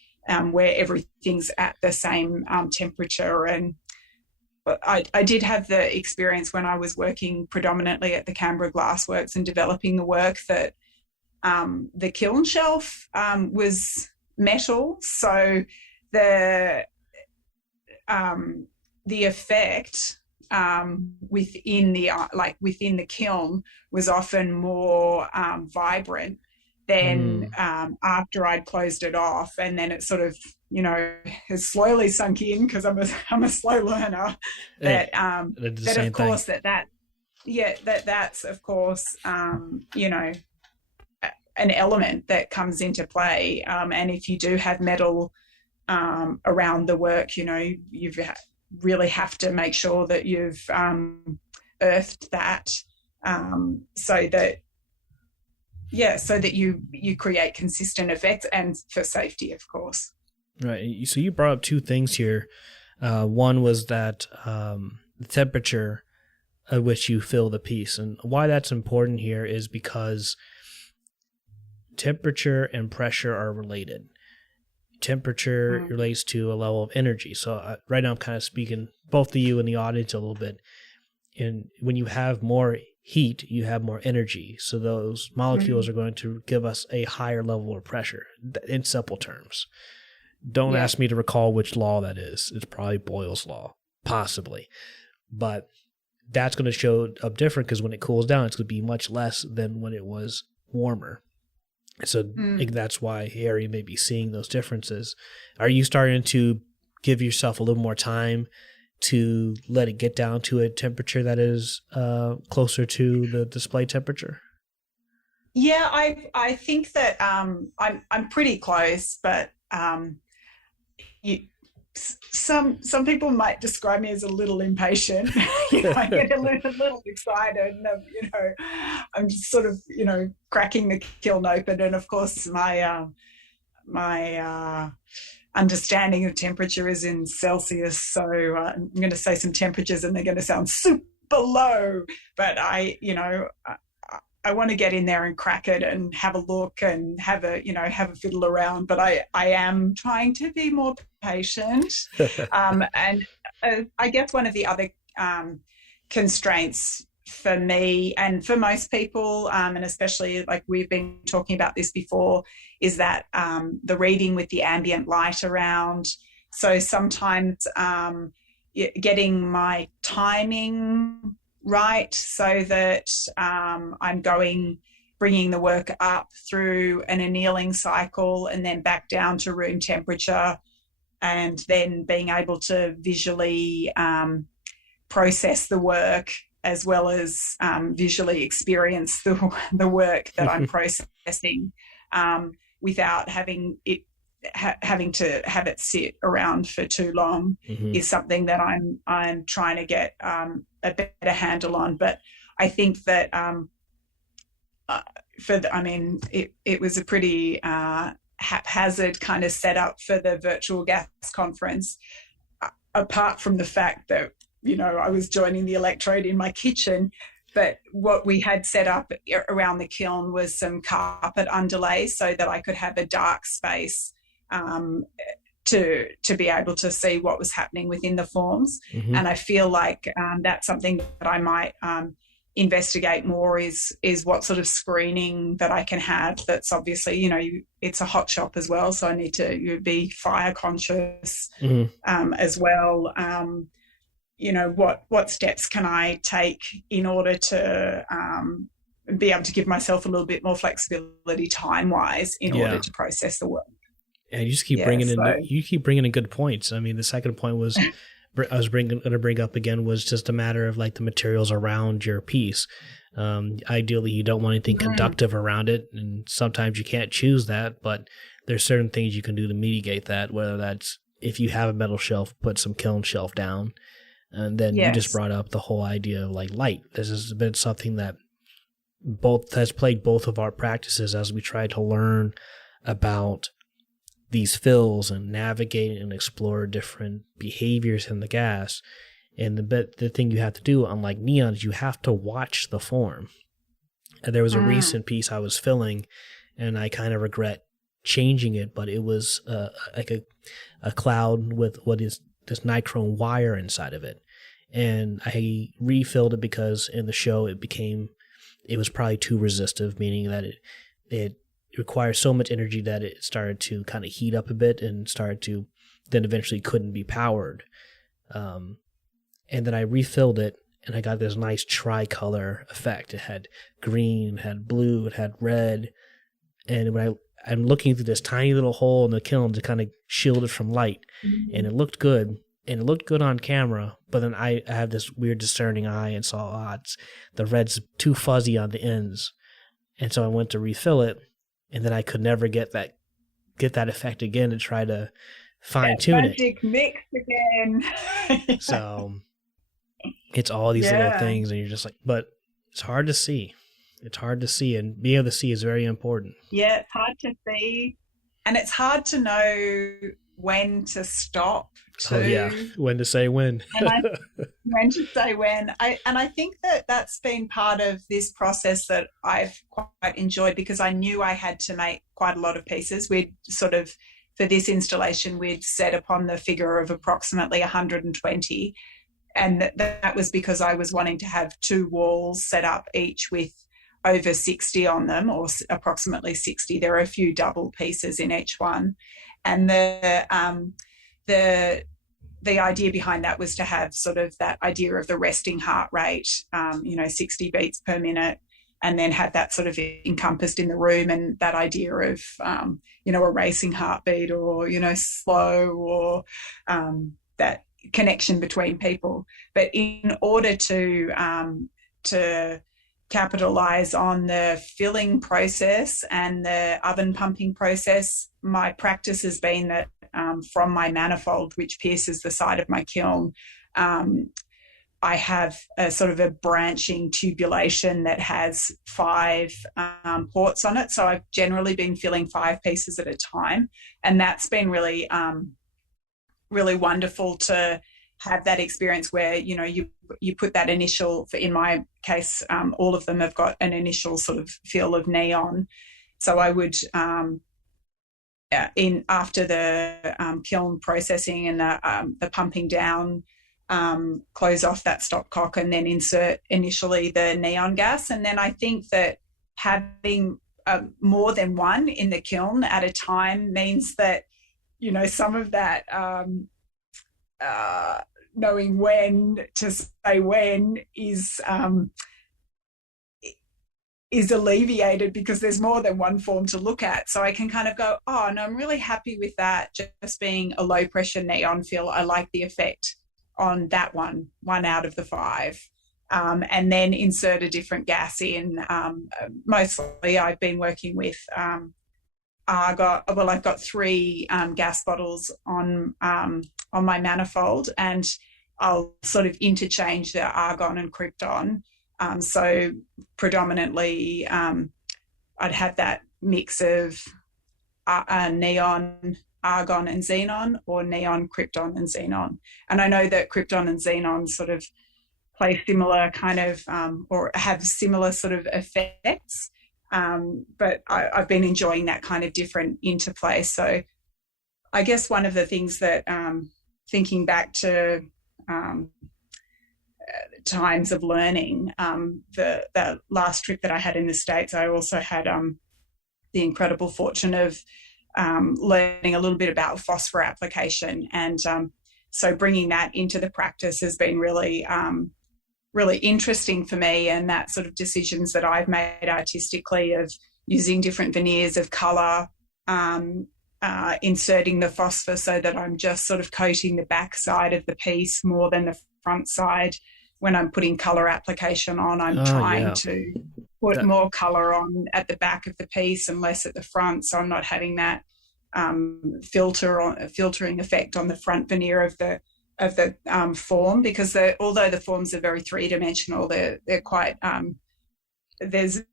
where everything's at the same temperature. And I did have the experience when I was working predominantly at the Canberra Glassworks and developing the work that the kiln shelf was metal, so the effect within the kiln was often more vibrant than after I'd closed it off, and then it sort of, you know, has slowly sunk in, because I'm a slow learner. That of course that's of course you know, an element that comes into play, and if you do have metal around the work, you know, you really have to make sure that you've earthed that, so that you create consistent effects, and for safety, of course. Right. So you brought up two things here. One was that the temperature at which you fill the piece, and why that's important here is because temperature and pressure are related. Temperature relates to a level of energy. So right now I'm kind of speaking both to you and the audience a little bit. And when you have more heat, you have more energy. So those molecules are going to give us a higher level of pressure, in simple terms. Don't ask me to recall which law that is. It's probably Boyle's law, possibly. But that's going to show up different, because when it cools down, it's going to be much less than when it was warmer. So I think that's why Harry may be seeing those differences. Are you starting to give yourself a little more time to let it get down to a temperature that is closer to the display temperature? Yeah, I think that I'm pretty close, but some people might describe me as a little impatient. You know, I get a little excited, and you know, I'm just sort of, you know, cracking the kiln open, and of course my understanding of temperature is in Celsius, so I'm going to say some temperatures and they're going to sound super low, but I want to get in there and crack it and have a look and have a fiddle around, but I am trying to be more patient. And I guess one of the other constraints for me and for most people, and especially like we've been talking about this before, is that the reading with the ambient light around. So sometimes getting my timing right, so that I'm bringing the work up through an annealing cycle and then back down to room temperature, and then being able to visually process the work, as well as visually experience the work that I'm processing, without having to have it sit around for too long, is something that I'm trying to get a better handle on. But I think that it was a pretty haphazard kind of setup for the virtual gas conference, apart from the fact that, you know, I was joining the electrode in my kitchen. But what we had set up around the kiln was some carpet underlay, so that I could have a dark space to be able to see what was happening within the forms. And I feel like that's something that I might investigate more, is what sort of screening that I can have. That's obviously, you know, it's a hot shop as well, so I need to be fire conscious as well. You know, what steps can I take in order to be able to give myself a little bit more flexibility time-wise in order to process the work. And you just keep bringing in good points. I mean, the second point was going to bring up again was just a matter of like the materials around your piece. Ideally, you don't want anything conductive around it, and sometimes you can't choose that, but there's certain things you can do to mitigate that, whether that's if you have a metal shelf, put some kiln shelf down. And then you just brought up the whole idea of like light. This has been something that has plagued both of our practices as we try to learn about these fills and navigate and explore different behaviors in the gas. And the thing you have to do, unlike neon, is you have to watch the form. And there was a recent piece I was filling, and I kind of regret changing it, but it was like a cloud with what is this nichrome wire inside of it. And I refilled it because in the show it was probably too resistive, meaning that it requires so much energy that it started to kind of heat up a bit and then eventually couldn't be powered. And then I refilled it, and I got this nice tricolor effect. It had green, it had blue, it had red. And when I'm looking through this tiny little hole in the kiln to kind of shield it from light, and it looked good. And it looked good on camera, but then I have this weird discerning eye and saw, the red's too fuzzy on the ends. And so I went to refill it, and then I could never get that effect again to try to fine tune it. Magic mix again. So it's all these little things, and you're just like, but it's hard to see. It's hard to see, and being able to see is very important. Yeah, it's hard to see, and it's hard to know when to stop. When to say when. When to say when. I think that's been part of this process that I've quite enjoyed, because I knew I had to make quite a lot of pieces. We'd sort of, for this installation, we'd set upon the figure of approximately 120, and that was because I was wanting to have 2 walls set up, each with over 60 on them, or approximately 60. There are a few double pieces in each one. And the idea behind that was to have sort of that idea of the resting heart rate, 60 beats per minute, and then have that sort of encompassed in the room, and that idea of, a racing heartbeat, or, slow, or that connection between people. But in order to capitalize on the filling process and the oven pumping process, my practice has been that from my manifold, which pierces the side of my kiln, I have a sort of a branching tubulation that has 5 ports on it. So I've generally been filling 5 pieces at a time, and that's been really, really wonderful to have that experience where, you put that initial, in my case, all of them have got an initial sort of feel of neon. So I would, after the kiln processing and the pumping down, close off that stopcock and then insert initially the neon gas. And then I think that having more than one in the kiln at a time means that, some of that knowing when to say when is alleviated, because there's more than one form to look at. So I can kind of go, oh, no, I'm really happy with that just being a low pressure neon fill. I like the effect on that one out of the 5. And then insert a different gas in. Mostly I've been working with I've got 3 gas bottles on my manifold, and I'll sort of interchange the argon and krypton. So predominantly I'd have that mix of neon, argon and xenon, or neon, krypton and xenon. And I know that krypton and xenon sort of play similar kind of or have similar sort of effects. But I've been enjoying that kind of different interplay. So I guess one of the things that thinking back to times of learning, the last trip that I had in the States, I also had the incredible fortune of learning a little bit about Phosphor Application. And so bringing that into the practice has been really really interesting for me, and that sort of decisions that I've made artistically of using different veneers of colour inserting the phosphor so that I'm just sort of coating the back side of the piece more than the front side. When I'm putting color application on, I'm trying to put more color on at the back of the piece and less at the front, so I'm not having that filtering effect on the front veneer of the form, because although the forms are very three-dimensional, they're quite there's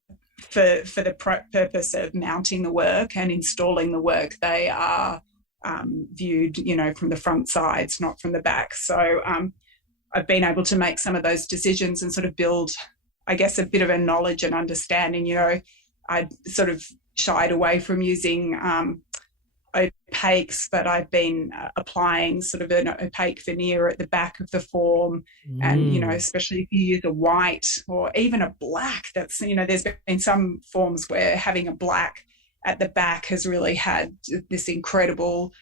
for the purpose of mounting the work and installing the work, they are viewed, from the front sides, not from the back. So I've been able to make some of those decisions and sort of build, I guess, a bit of a knowledge and understanding. I sort of shied away from using opaques, but I've been applying sort of an opaque veneer at the back of the form. And, especially if you use a white or even a black, that's, there's been some forms where having a black at the back has really had this incredible,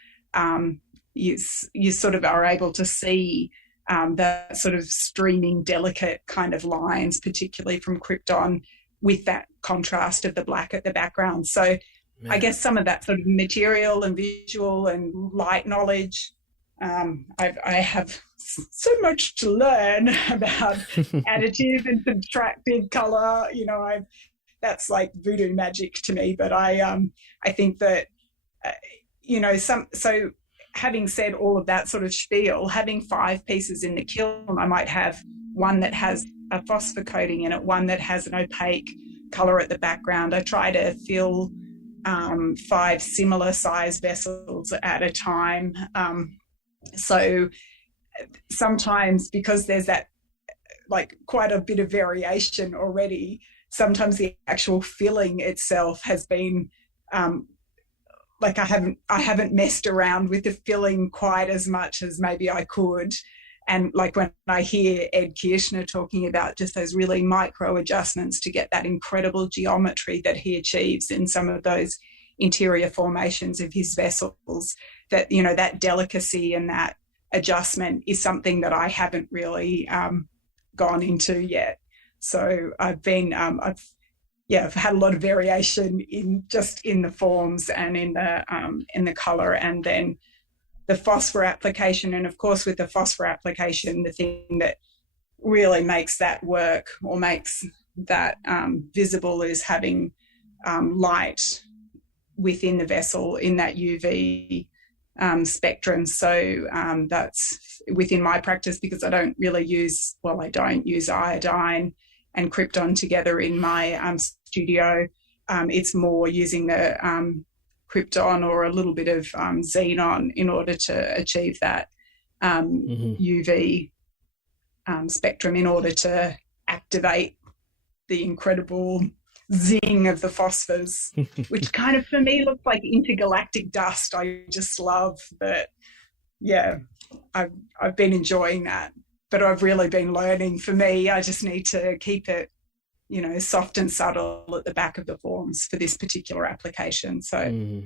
you sort of are able to see that sort of streaming, delicate kind of lines, particularly from Krypton, with that contrast of the black at the background. So I guess some of that sort of material and visual and light knowledge, I have so much to learn about additive and subtractive color. That's like voodoo magic to me. But I think that so having said all of that sort of spiel, having 5 pieces in the kiln, I might have one that has a phosphor coating in it, one that has an opaque color at the background. I try to fill 5 similar size vessels at a time. So sometimes, because there's that like quite a bit of variation already, sometimes the actual filling itself has been like I haven't messed around with the filling quite as much as maybe I could. And like when I hear Ed Kirshner talking about just those really micro adjustments to get that incredible geometry that he achieves in some of those interior formations of his vessels, that, that delicacy and that adjustment is something that I haven't really gone into yet. So I've been, I've had a lot of variation in the forms and in the color, and then the phosphor application. And of course, with the phosphor application, the thing that really makes that work or makes that visible is having light within the vessel in that UV spectrum. So that's within my practice, because I don't use iodine and Krypton together in my studio. It's more using the Krypton or a little bit of xenon in order to achieve that UV spectrum, in order to activate the incredible zing of the phosphors, which kind of for me looks like intergalactic dust. I just love that. Yeah, I've been enjoying that, but I've really been learning. For me, I just need to keep it, soft and subtle at the back of the forms for this particular application. So,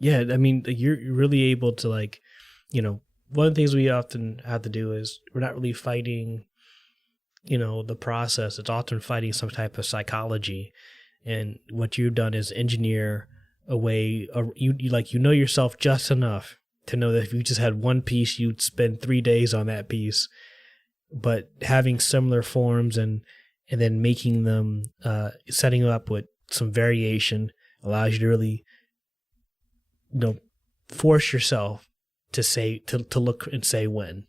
yeah, I mean, you're really able to one of the things we often have to do is we're not really fighting, the process. It's often fighting some type of psychology. And what you've done is engineer a way, you yourself just enough to know that if you just had one piece, you'd spend 3 days on that piece. But having similar forms and then making them, setting up with some variation allows you to really, force yourself to say, to look and say when.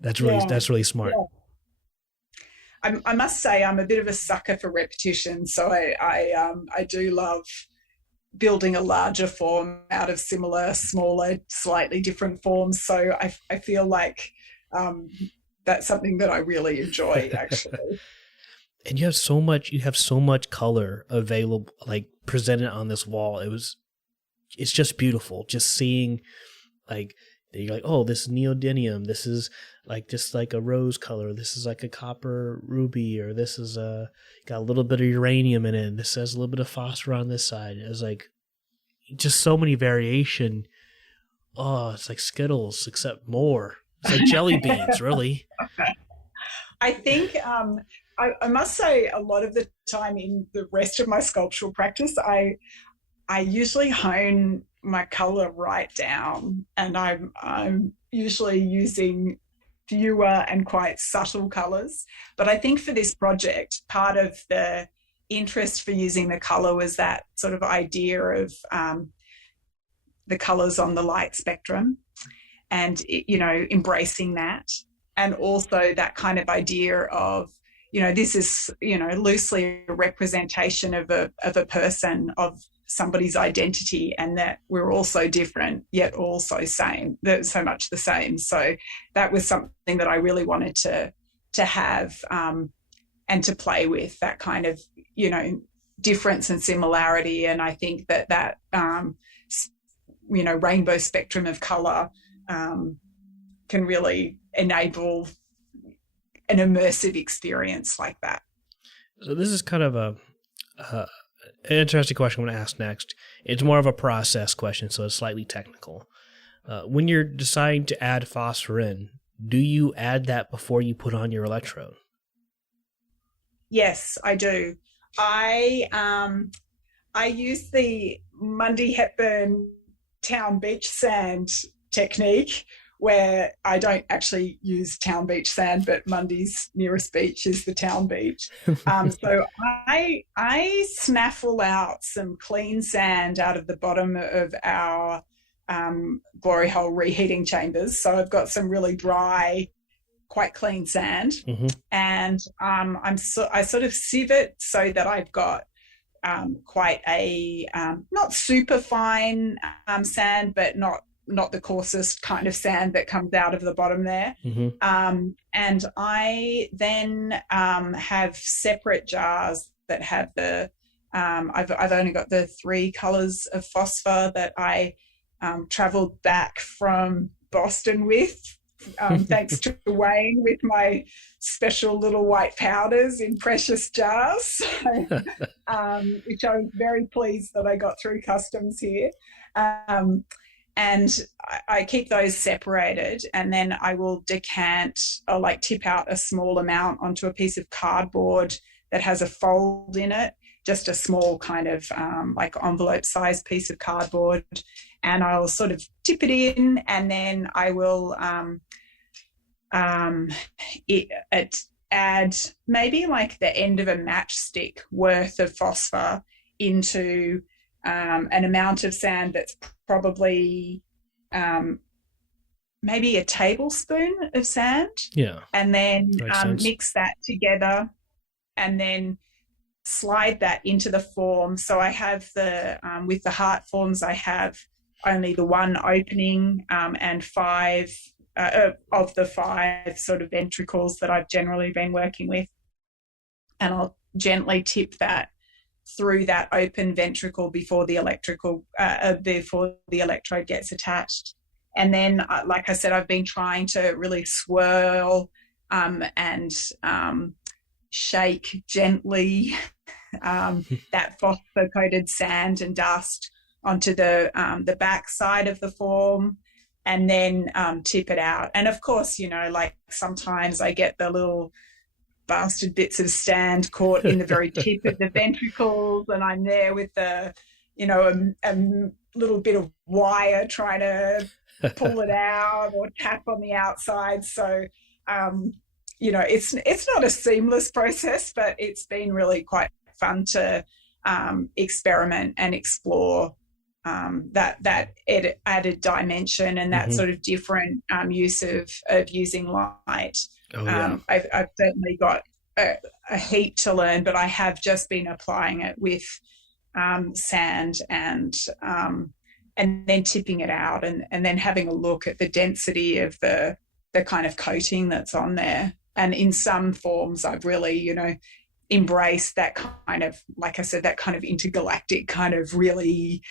That's really smart. Yeah. I must say I'm a bit of a sucker for repetition. So I do love building a larger form out of similar, smaller, slightly different forms. So I feel like that's something that I really enjoy, actually. And you have so much color available, like presented on this wall. It's just beautiful. Just seeing, like, you're like, oh, this is neodymium. This is just like a rose color. This is like a copper ruby, or this is got a little bit of uranium in it. And this has a little bit of phosphor on this side. It's like just so many variation. Oh, it's like Skittles, except more. It's like jelly beans, really. I think I must say a lot of the time in the rest of my sculptural practice, I I usually hone my color right down, and I'm usually using fewer and quite subtle colors. But I think for this project, part of the interest for using the color was that sort of idea of the colors on the light spectrum, and embracing that, and also that kind of idea of this is loosely a representation of a person, of somebody's identity, and that we're all so different yet all so same. They're so much the same. So that was something that I really wanted to have and to play with, that kind of difference and similarity. And I think that rainbow spectrum of color can really enable an immersive experience like that. So this is kind of an interesting question I'm going to ask next. It's more of a process question, so it's slightly technical. When you're deciding to add phosphor in, do you add that before you put on your electrode? Yes, I do. I use the Mundy Hepburn Town Beach sand technique, where I don't actually use Town Beach sand, but Mundy's nearest beach is the Town Beach. So I snaffle out some clean sand out of the bottom of our glory hole reheating chambers. So I've got some really dry, quite clean sand, and I sort of sieve it so that I've got quite a not super fine sand, but not the coarsest kind of sand that comes out of the bottom there. And I then have separate jars that have the I've only got the 3 colors of phosphor that I traveled back from Boston with, thanks to Wayne, with my special little white powders in precious jars, so, which I was very pleased that I got through customs here. And I keep those separated, and then I will decant or tip out a small amount onto a piece of cardboard that has a fold in it, just a small kind of envelope sized piece of cardboard, and I'll sort of tip it in, and then I will add maybe the end of a matchstick worth of phosphor into an amount of sand that's probably maybe a tablespoon of sand. Yeah. And then mix that together and then slide that into the form. So I have with the heart forms, I have only the one opening and 5 of the 5 sort of ventricles that I've generally been working with. And I'll gently tip that through that open ventricle before the electrode gets attached. And then, like I said, I've been trying to really swirl and shake gently that phosphor-coated sand and dust onto the back side of the form, and then tip it out. And of course, sometimes I get the little bastard bits of sand caught in the very tip of the ventricles, and I'm there with a little bit of wire trying to pull it out or tap on the outside. So, it's not a seamless process, but it's been really quite fun to experiment and explore that added dimension and that sort of different use of using light. Oh, yeah. I've certainly got a heap to learn, but I have just been applying it with sand and then tipping it out and then having a look at the density of the kind of coating that's on there. And in some forms, I've really, embraced that kind of, like I said, that kind of intergalactic kind of really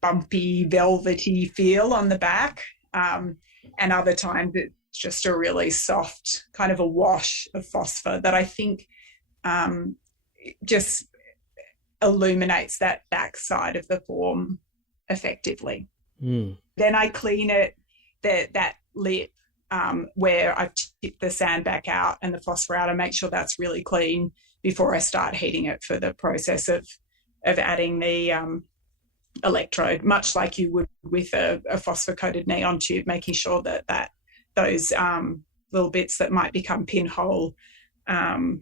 bumpy, velvety feel on the back. And other times it's just a really soft kind of a wash of phosphor that I think just illuminates that back side of the form effectively. Then I clean it, that lip where I've tipped the sand back out and the phosphor out, and make sure that's really clean before I start heating it for the process of adding the electrode, much like you would with a phosphor-coated neon tube, making sure that those little bits that might become pinhole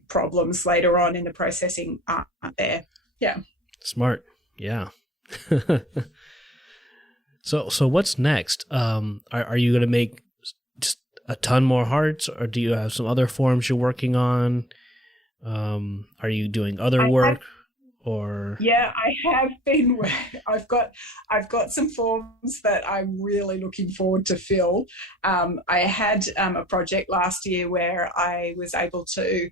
problems later on in the processing aren't there. Yeah. Smart. Yeah. So what's next? Are you going to make just a ton more hearts, or do you have some other forms you're working on? Are you doing other work? Yeah, I have been. I've got some forms that I'm really looking forward to fill. I had a project last year where I was able to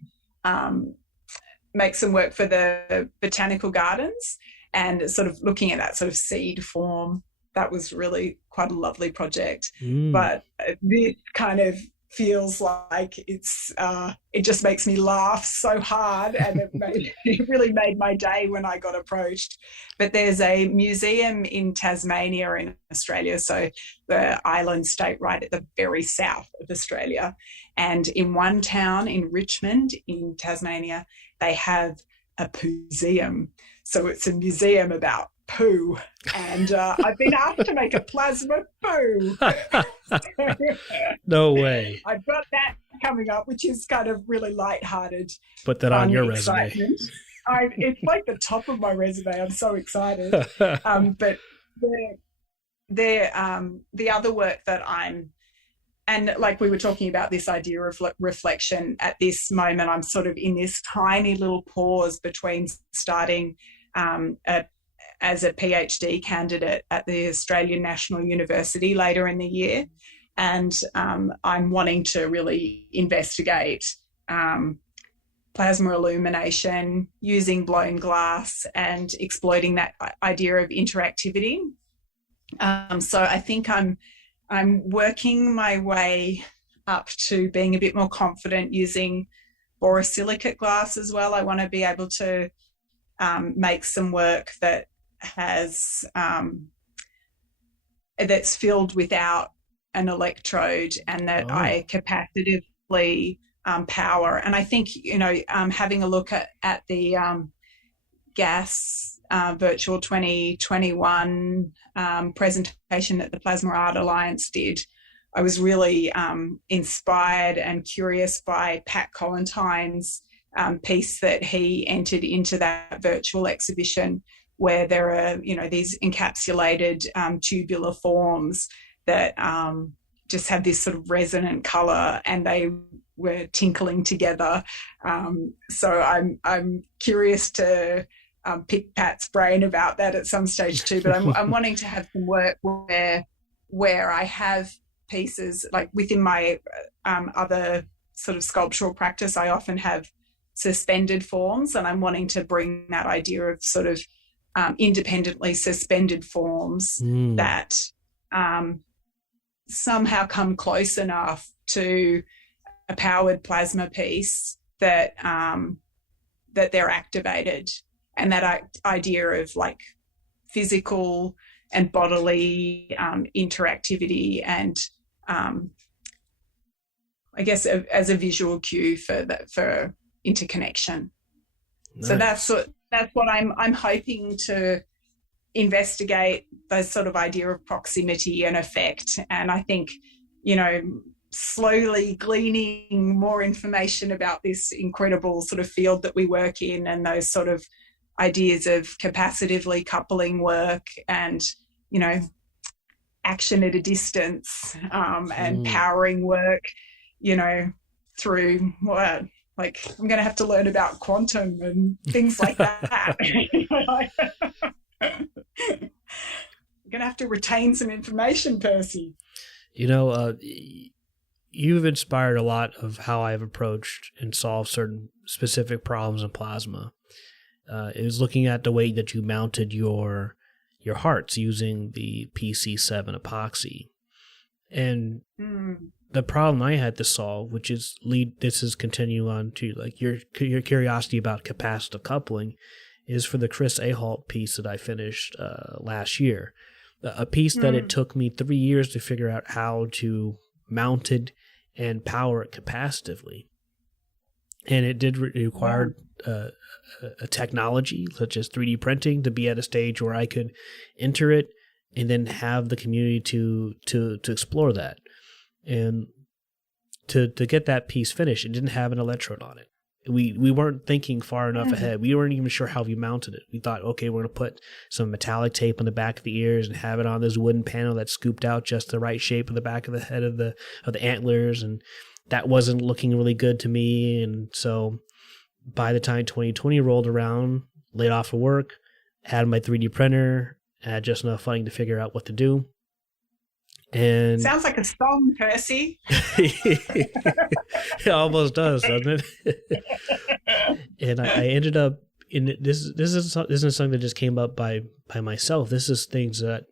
make some work for the botanical gardens, and sort of looking at that sort of seed form. That was really quite a lovely project. But this kind of feels like it just makes me laugh so hard, and it really made my day when I got approached. But there's a museum in Tasmania in Australia, so the island state right at the very south of Australia, and in one town in Richmond in Tasmania they have a pooseum. So it's a museum about poo, and I've been asked to make a plasma poo. No way. I've got that coming up, which is kind of really lighthearted. Put that on your resume. It's like the top of my resume. I'm so excited. But the other work that and like we were talking about this idea of reflection, at this moment I'm sort of in this tiny little pause between starting as a PhD candidate at the Australian National University later in the year. And I'm wanting to really investigate plasma illumination using blown glass and exploiting that idea of interactivity. So I think I'm working my way up to being a bit more confident using borosilicate glass as well. I want to be able to make some work that has that's filled without an electrode, and that I capacitively power. And I think, having a look at the GAS Virtual 2021 presentation that the Plasma Art Alliance did, I was really inspired and curious by Pat Collantine's piece that he entered into that virtual exhibition, where there are, these encapsulated tubular forms that just have this sort of resonant colour, and they were tinkling together. So I'm curious to pick Pat's brain about that at some stage too. But I'm wanting to have some work where I have pieces, like within my other sort of sculptural practice, I often have suspended forms, and I'm wanting to bring that idea of sort of independently suspended forms that somehow come close enough to a powered plasma piece that that they're activated, and that idea of like physical and bodily interactivity, and I guess as a visual cue for interconnection. Nice. So that's what I'm hoping to investigate, those sort of idea of proximity and effect. And I think, slowly gleaning more information about this incredible sort of field that we work in, and those sort of ideas of capacitively coupling work and, action at a distance, and powering work, through what, like, I'm going to have to learn about quantum and things like that. I'm going to have to retain some information, Percy. You've inspired a lot of how I've approached and solved certain specific problems in plasma. It was looking at the way that you mounted your hearts using the PC7 epoxy. And the problem I had to solve, which is this is continuing on to like your curiosity about capacitive coupling, is for the Chris Ahalt piece that I finished last year. A piece that it took me 3 years to figure out how to mount it and power it capacitively. And it did require a technology such as 3D printing to be at a stage where I could enter it and then have the community to explore that. And to get that piece finished, it didn't have an electrode on it. We weren't thinking far enough ahead. We weren't even sure how we mounted it. We thought, okay, we're going to put some metallic tape on the back of the ears and have it on this wooden panel that scooped out just the right shape of the back of the head of the antlers, and that wasn't looking really good to me. And so by the time 2020 rolled around, laid off of work, had my 3D printer, had just enough funding to figure out what to do. And sounds like a song, Percy. It almost does, doesn't it? And I ended up in this isn't something that just came up by myself. This is things that,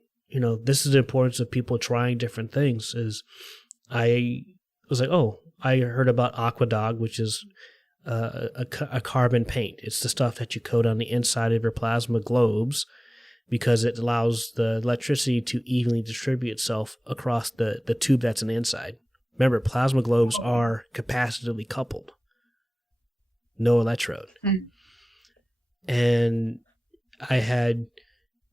this is the importance of people trying different things. Is I was like, oh, I heard about Aquadog, which is a carbon paint. It's the stuff that you coat on the inside of your plasma globes, because it allows the electricity to evenly distribute itself across the tube that's on the inside. Remember, plasma globes are capacitively coupled. No electrode. Mm. And I had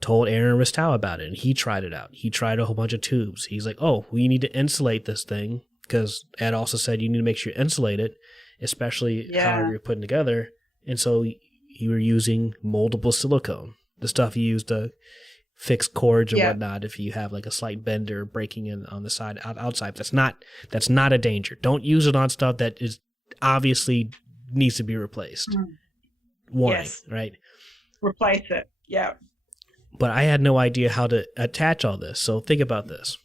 told Aaron Ristow about it, and he tried it out. He tried a whole bunch of tubes. He's like, oh, we need to insulate this thing, because Ed also said you need to make sure you insulate it, especially however you're putting together. And so you were using moldable silicone, the stuff you use to fix cords or whatnot if you have like a slight bend or breaking in on the side outside. That's not a danger. Don't use it on stuff that is obviously needs to be replaced. Warning, right? Replace it. Yeah. But I had no idea how to attach all this. So think about this.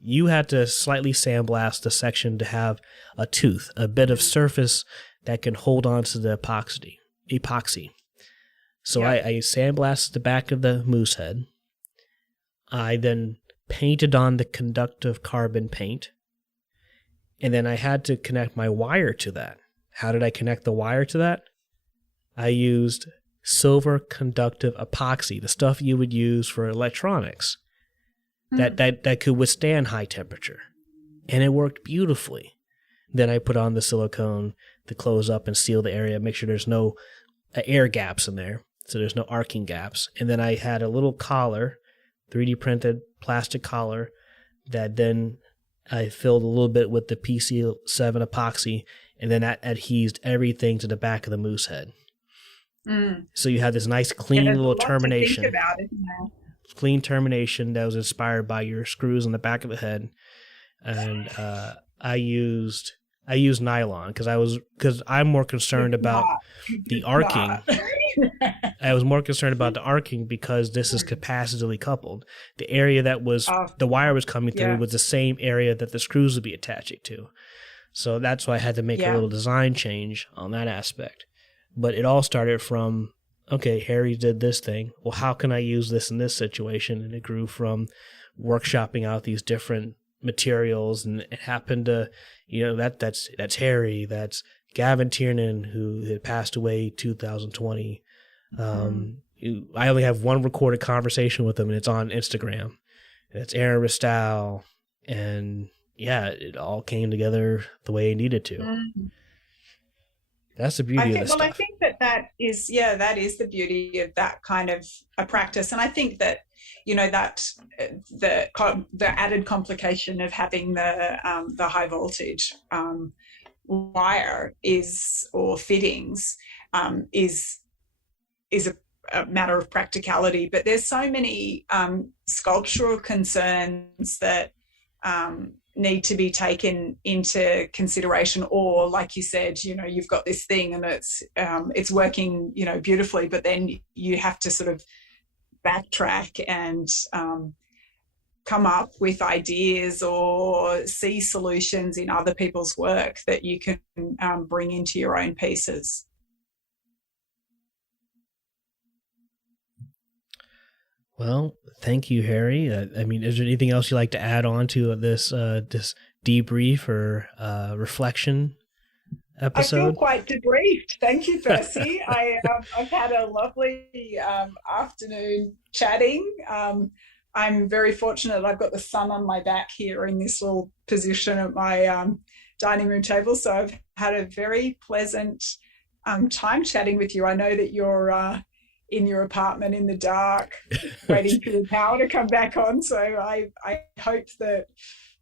You had to slightly sandblast the section to have a tooth, a bit of surface that can hold on to the epoxy. So I sandblasted the back of the moose head. I then painted on the conductive carbon paint. And then I had to connect my wire to that. How did I connect the wire to that? I used silver conductive epoxy, the stuff you would use for electronics, that could withstand high temperature. And it worked beautifully. Then I put on the silicone to close up and seal the area, make sure there's no air gaps in there, so there's no arcing gaps. And then I had a little collar, 3D printed plastic collar, that then I filled a little bit with the PC7 epoxy, and then that adhesed everything to the back of the moose head. So you had this nice clean little termination. To think about it, yeah. Clean termination that was inspired by your screws on the back of the head. And I used nylon because I'm more concerned about the arcing. I was more concerned about the arcing because this is capacitively coupled. The area that was the wire was coming through was the same area that the screws would be attaching to. So that's why I had to make a little design change on that aspect. But it all started from, okay, Harry did this thing. Well, how can I use this in this situation? And it grew from workshopping out these different materials, and it happened to, that's Harry, that's Gavin Tiernan, who had passed away 2020. I only have one recorded conversation with him, and it's on Instagram. And it's Aaron Ristow, and it all came together the way it needed to. That's the beauty of this stuff. I think that is the beauty of that kind of a practice. And I think that, that the added complication of having the high voltage wire or fittings is a matter of practicality. But there's so many sculptural concerns that need to be taken into consideration, or like you said, you've got this thing and it's working, beautifully, but then you have to sort of backtrack and come up with ideas or see solutions in other people's work that you can bring into your own pieces. Well, thank you, Harry. Is there anything else you'd like to add on to this debrief or reflection episode? I feel quite debriefed. Thank you, Percy. I've had a lovely afternoon chatting. I'm very fortunate. I've got the sun on my back here in this little position at my dining room table. So I've had a very pleasant time chatting with you. I know that you're in your apartment in the dark, waiting for the power to come back on. So I hope that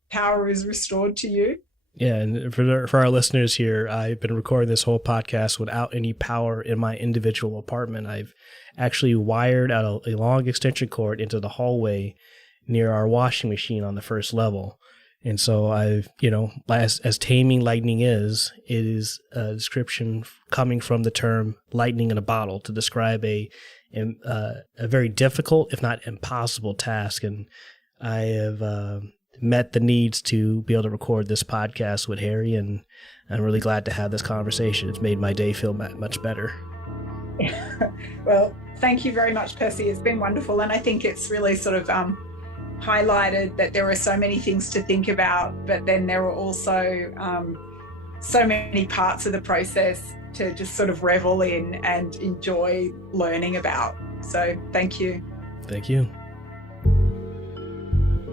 power is restored to you. Yeah, and for our listeners here, I've been recording this whole podcast without any power in my individual apartment. I've actually wired out a long extension cord into the hallway near our washing machine on the first level. And so I've, as Taming Lightning it is a description coming from the term lightning in a bottle to describe a very difficult, if not impossible task. And I have met the needs to be able to record this podcast with Harry, and I'm really glad to have this conversation. It's made my day feel much better. Well, thank you very much, Percy. It's been wonderful. And I think it's really sort of highlighted that there are so many things to think about, but then there are also so many parts of the process to just sort of revel in and enjoy learning about. So thank you. Thank you.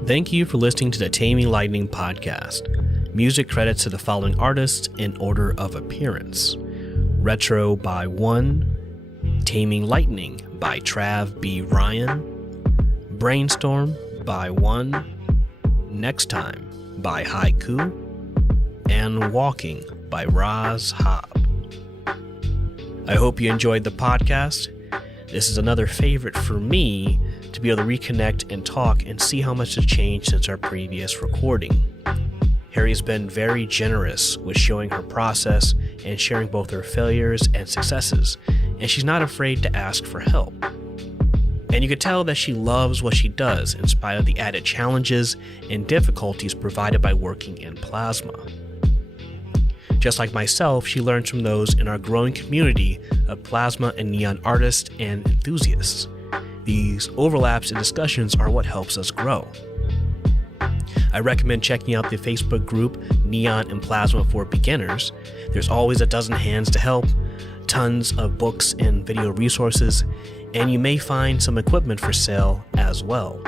Thank you for listening to the Taming Lightning podcast. Music credits to the following artists in order of appearance: Retro by ONE, Taming Lightning by Trav B. Ryan, Brainstorm by ONE, Next Time by Hayku, and Walking by Ras-Hop. I hope you enjoyed the podcast. This is another favorite for me to be able to reconnect and talk and see how much has changed since our previous recording. Harry's been very generous with showing her process and sharing both her failures and successes, and she's not afraid to ask for help. And you could tell that she loves what she does in spite of the added challenges and difficulties provided by working in plasma. Just like myself, she learns from those in our growing community of plasma and neon artists and enthusiasts. These overlaps and discussions are what helps us grow. I recommend checking out the Facebook group Neon and Plasma for Beginners. There's always a dozen hands to help, tons of books and video resources, and you may find some equipment for sale as well.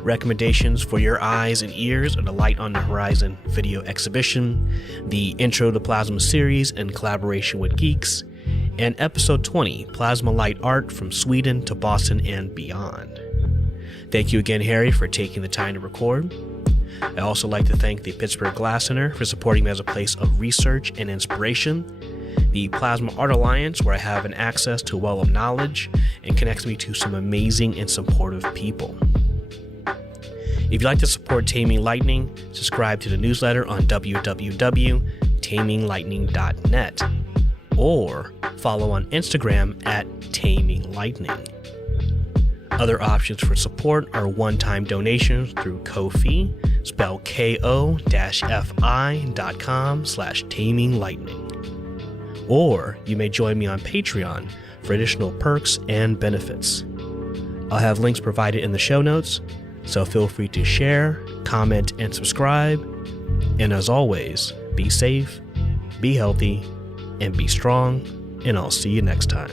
Recommendations for your eyes and ears are the Light on the Horizon video exhibition, the Intro to Plasma series in collaboration with Geeks, and episode 20, Plasma Light Art from Sweden to Boston and beyond. Thank you again, Harry, for taking the time to record. I also like to thank the Pittsburgh Glass Center for supporting me as a place of research and inspiration, the Plasma Art Alliance, where I have an access to a well of knowledge and connects me to some amazing and supportive people. If you'd like to support Taming Lightning, subscribe to the newsletter on www.taminglightning.net or follow on Instagram at Taming Lightning. Other options for support are one-time donations through Ko-fi, spelled ko-fi.com/taminglightning. Or you may join me on Patreon for additional perks and benefits. I'll have links provided in the show notes, so feel free to share, comment, and subscribe. And as always, be safe, be healthy, and be strong, and I'll see you next time.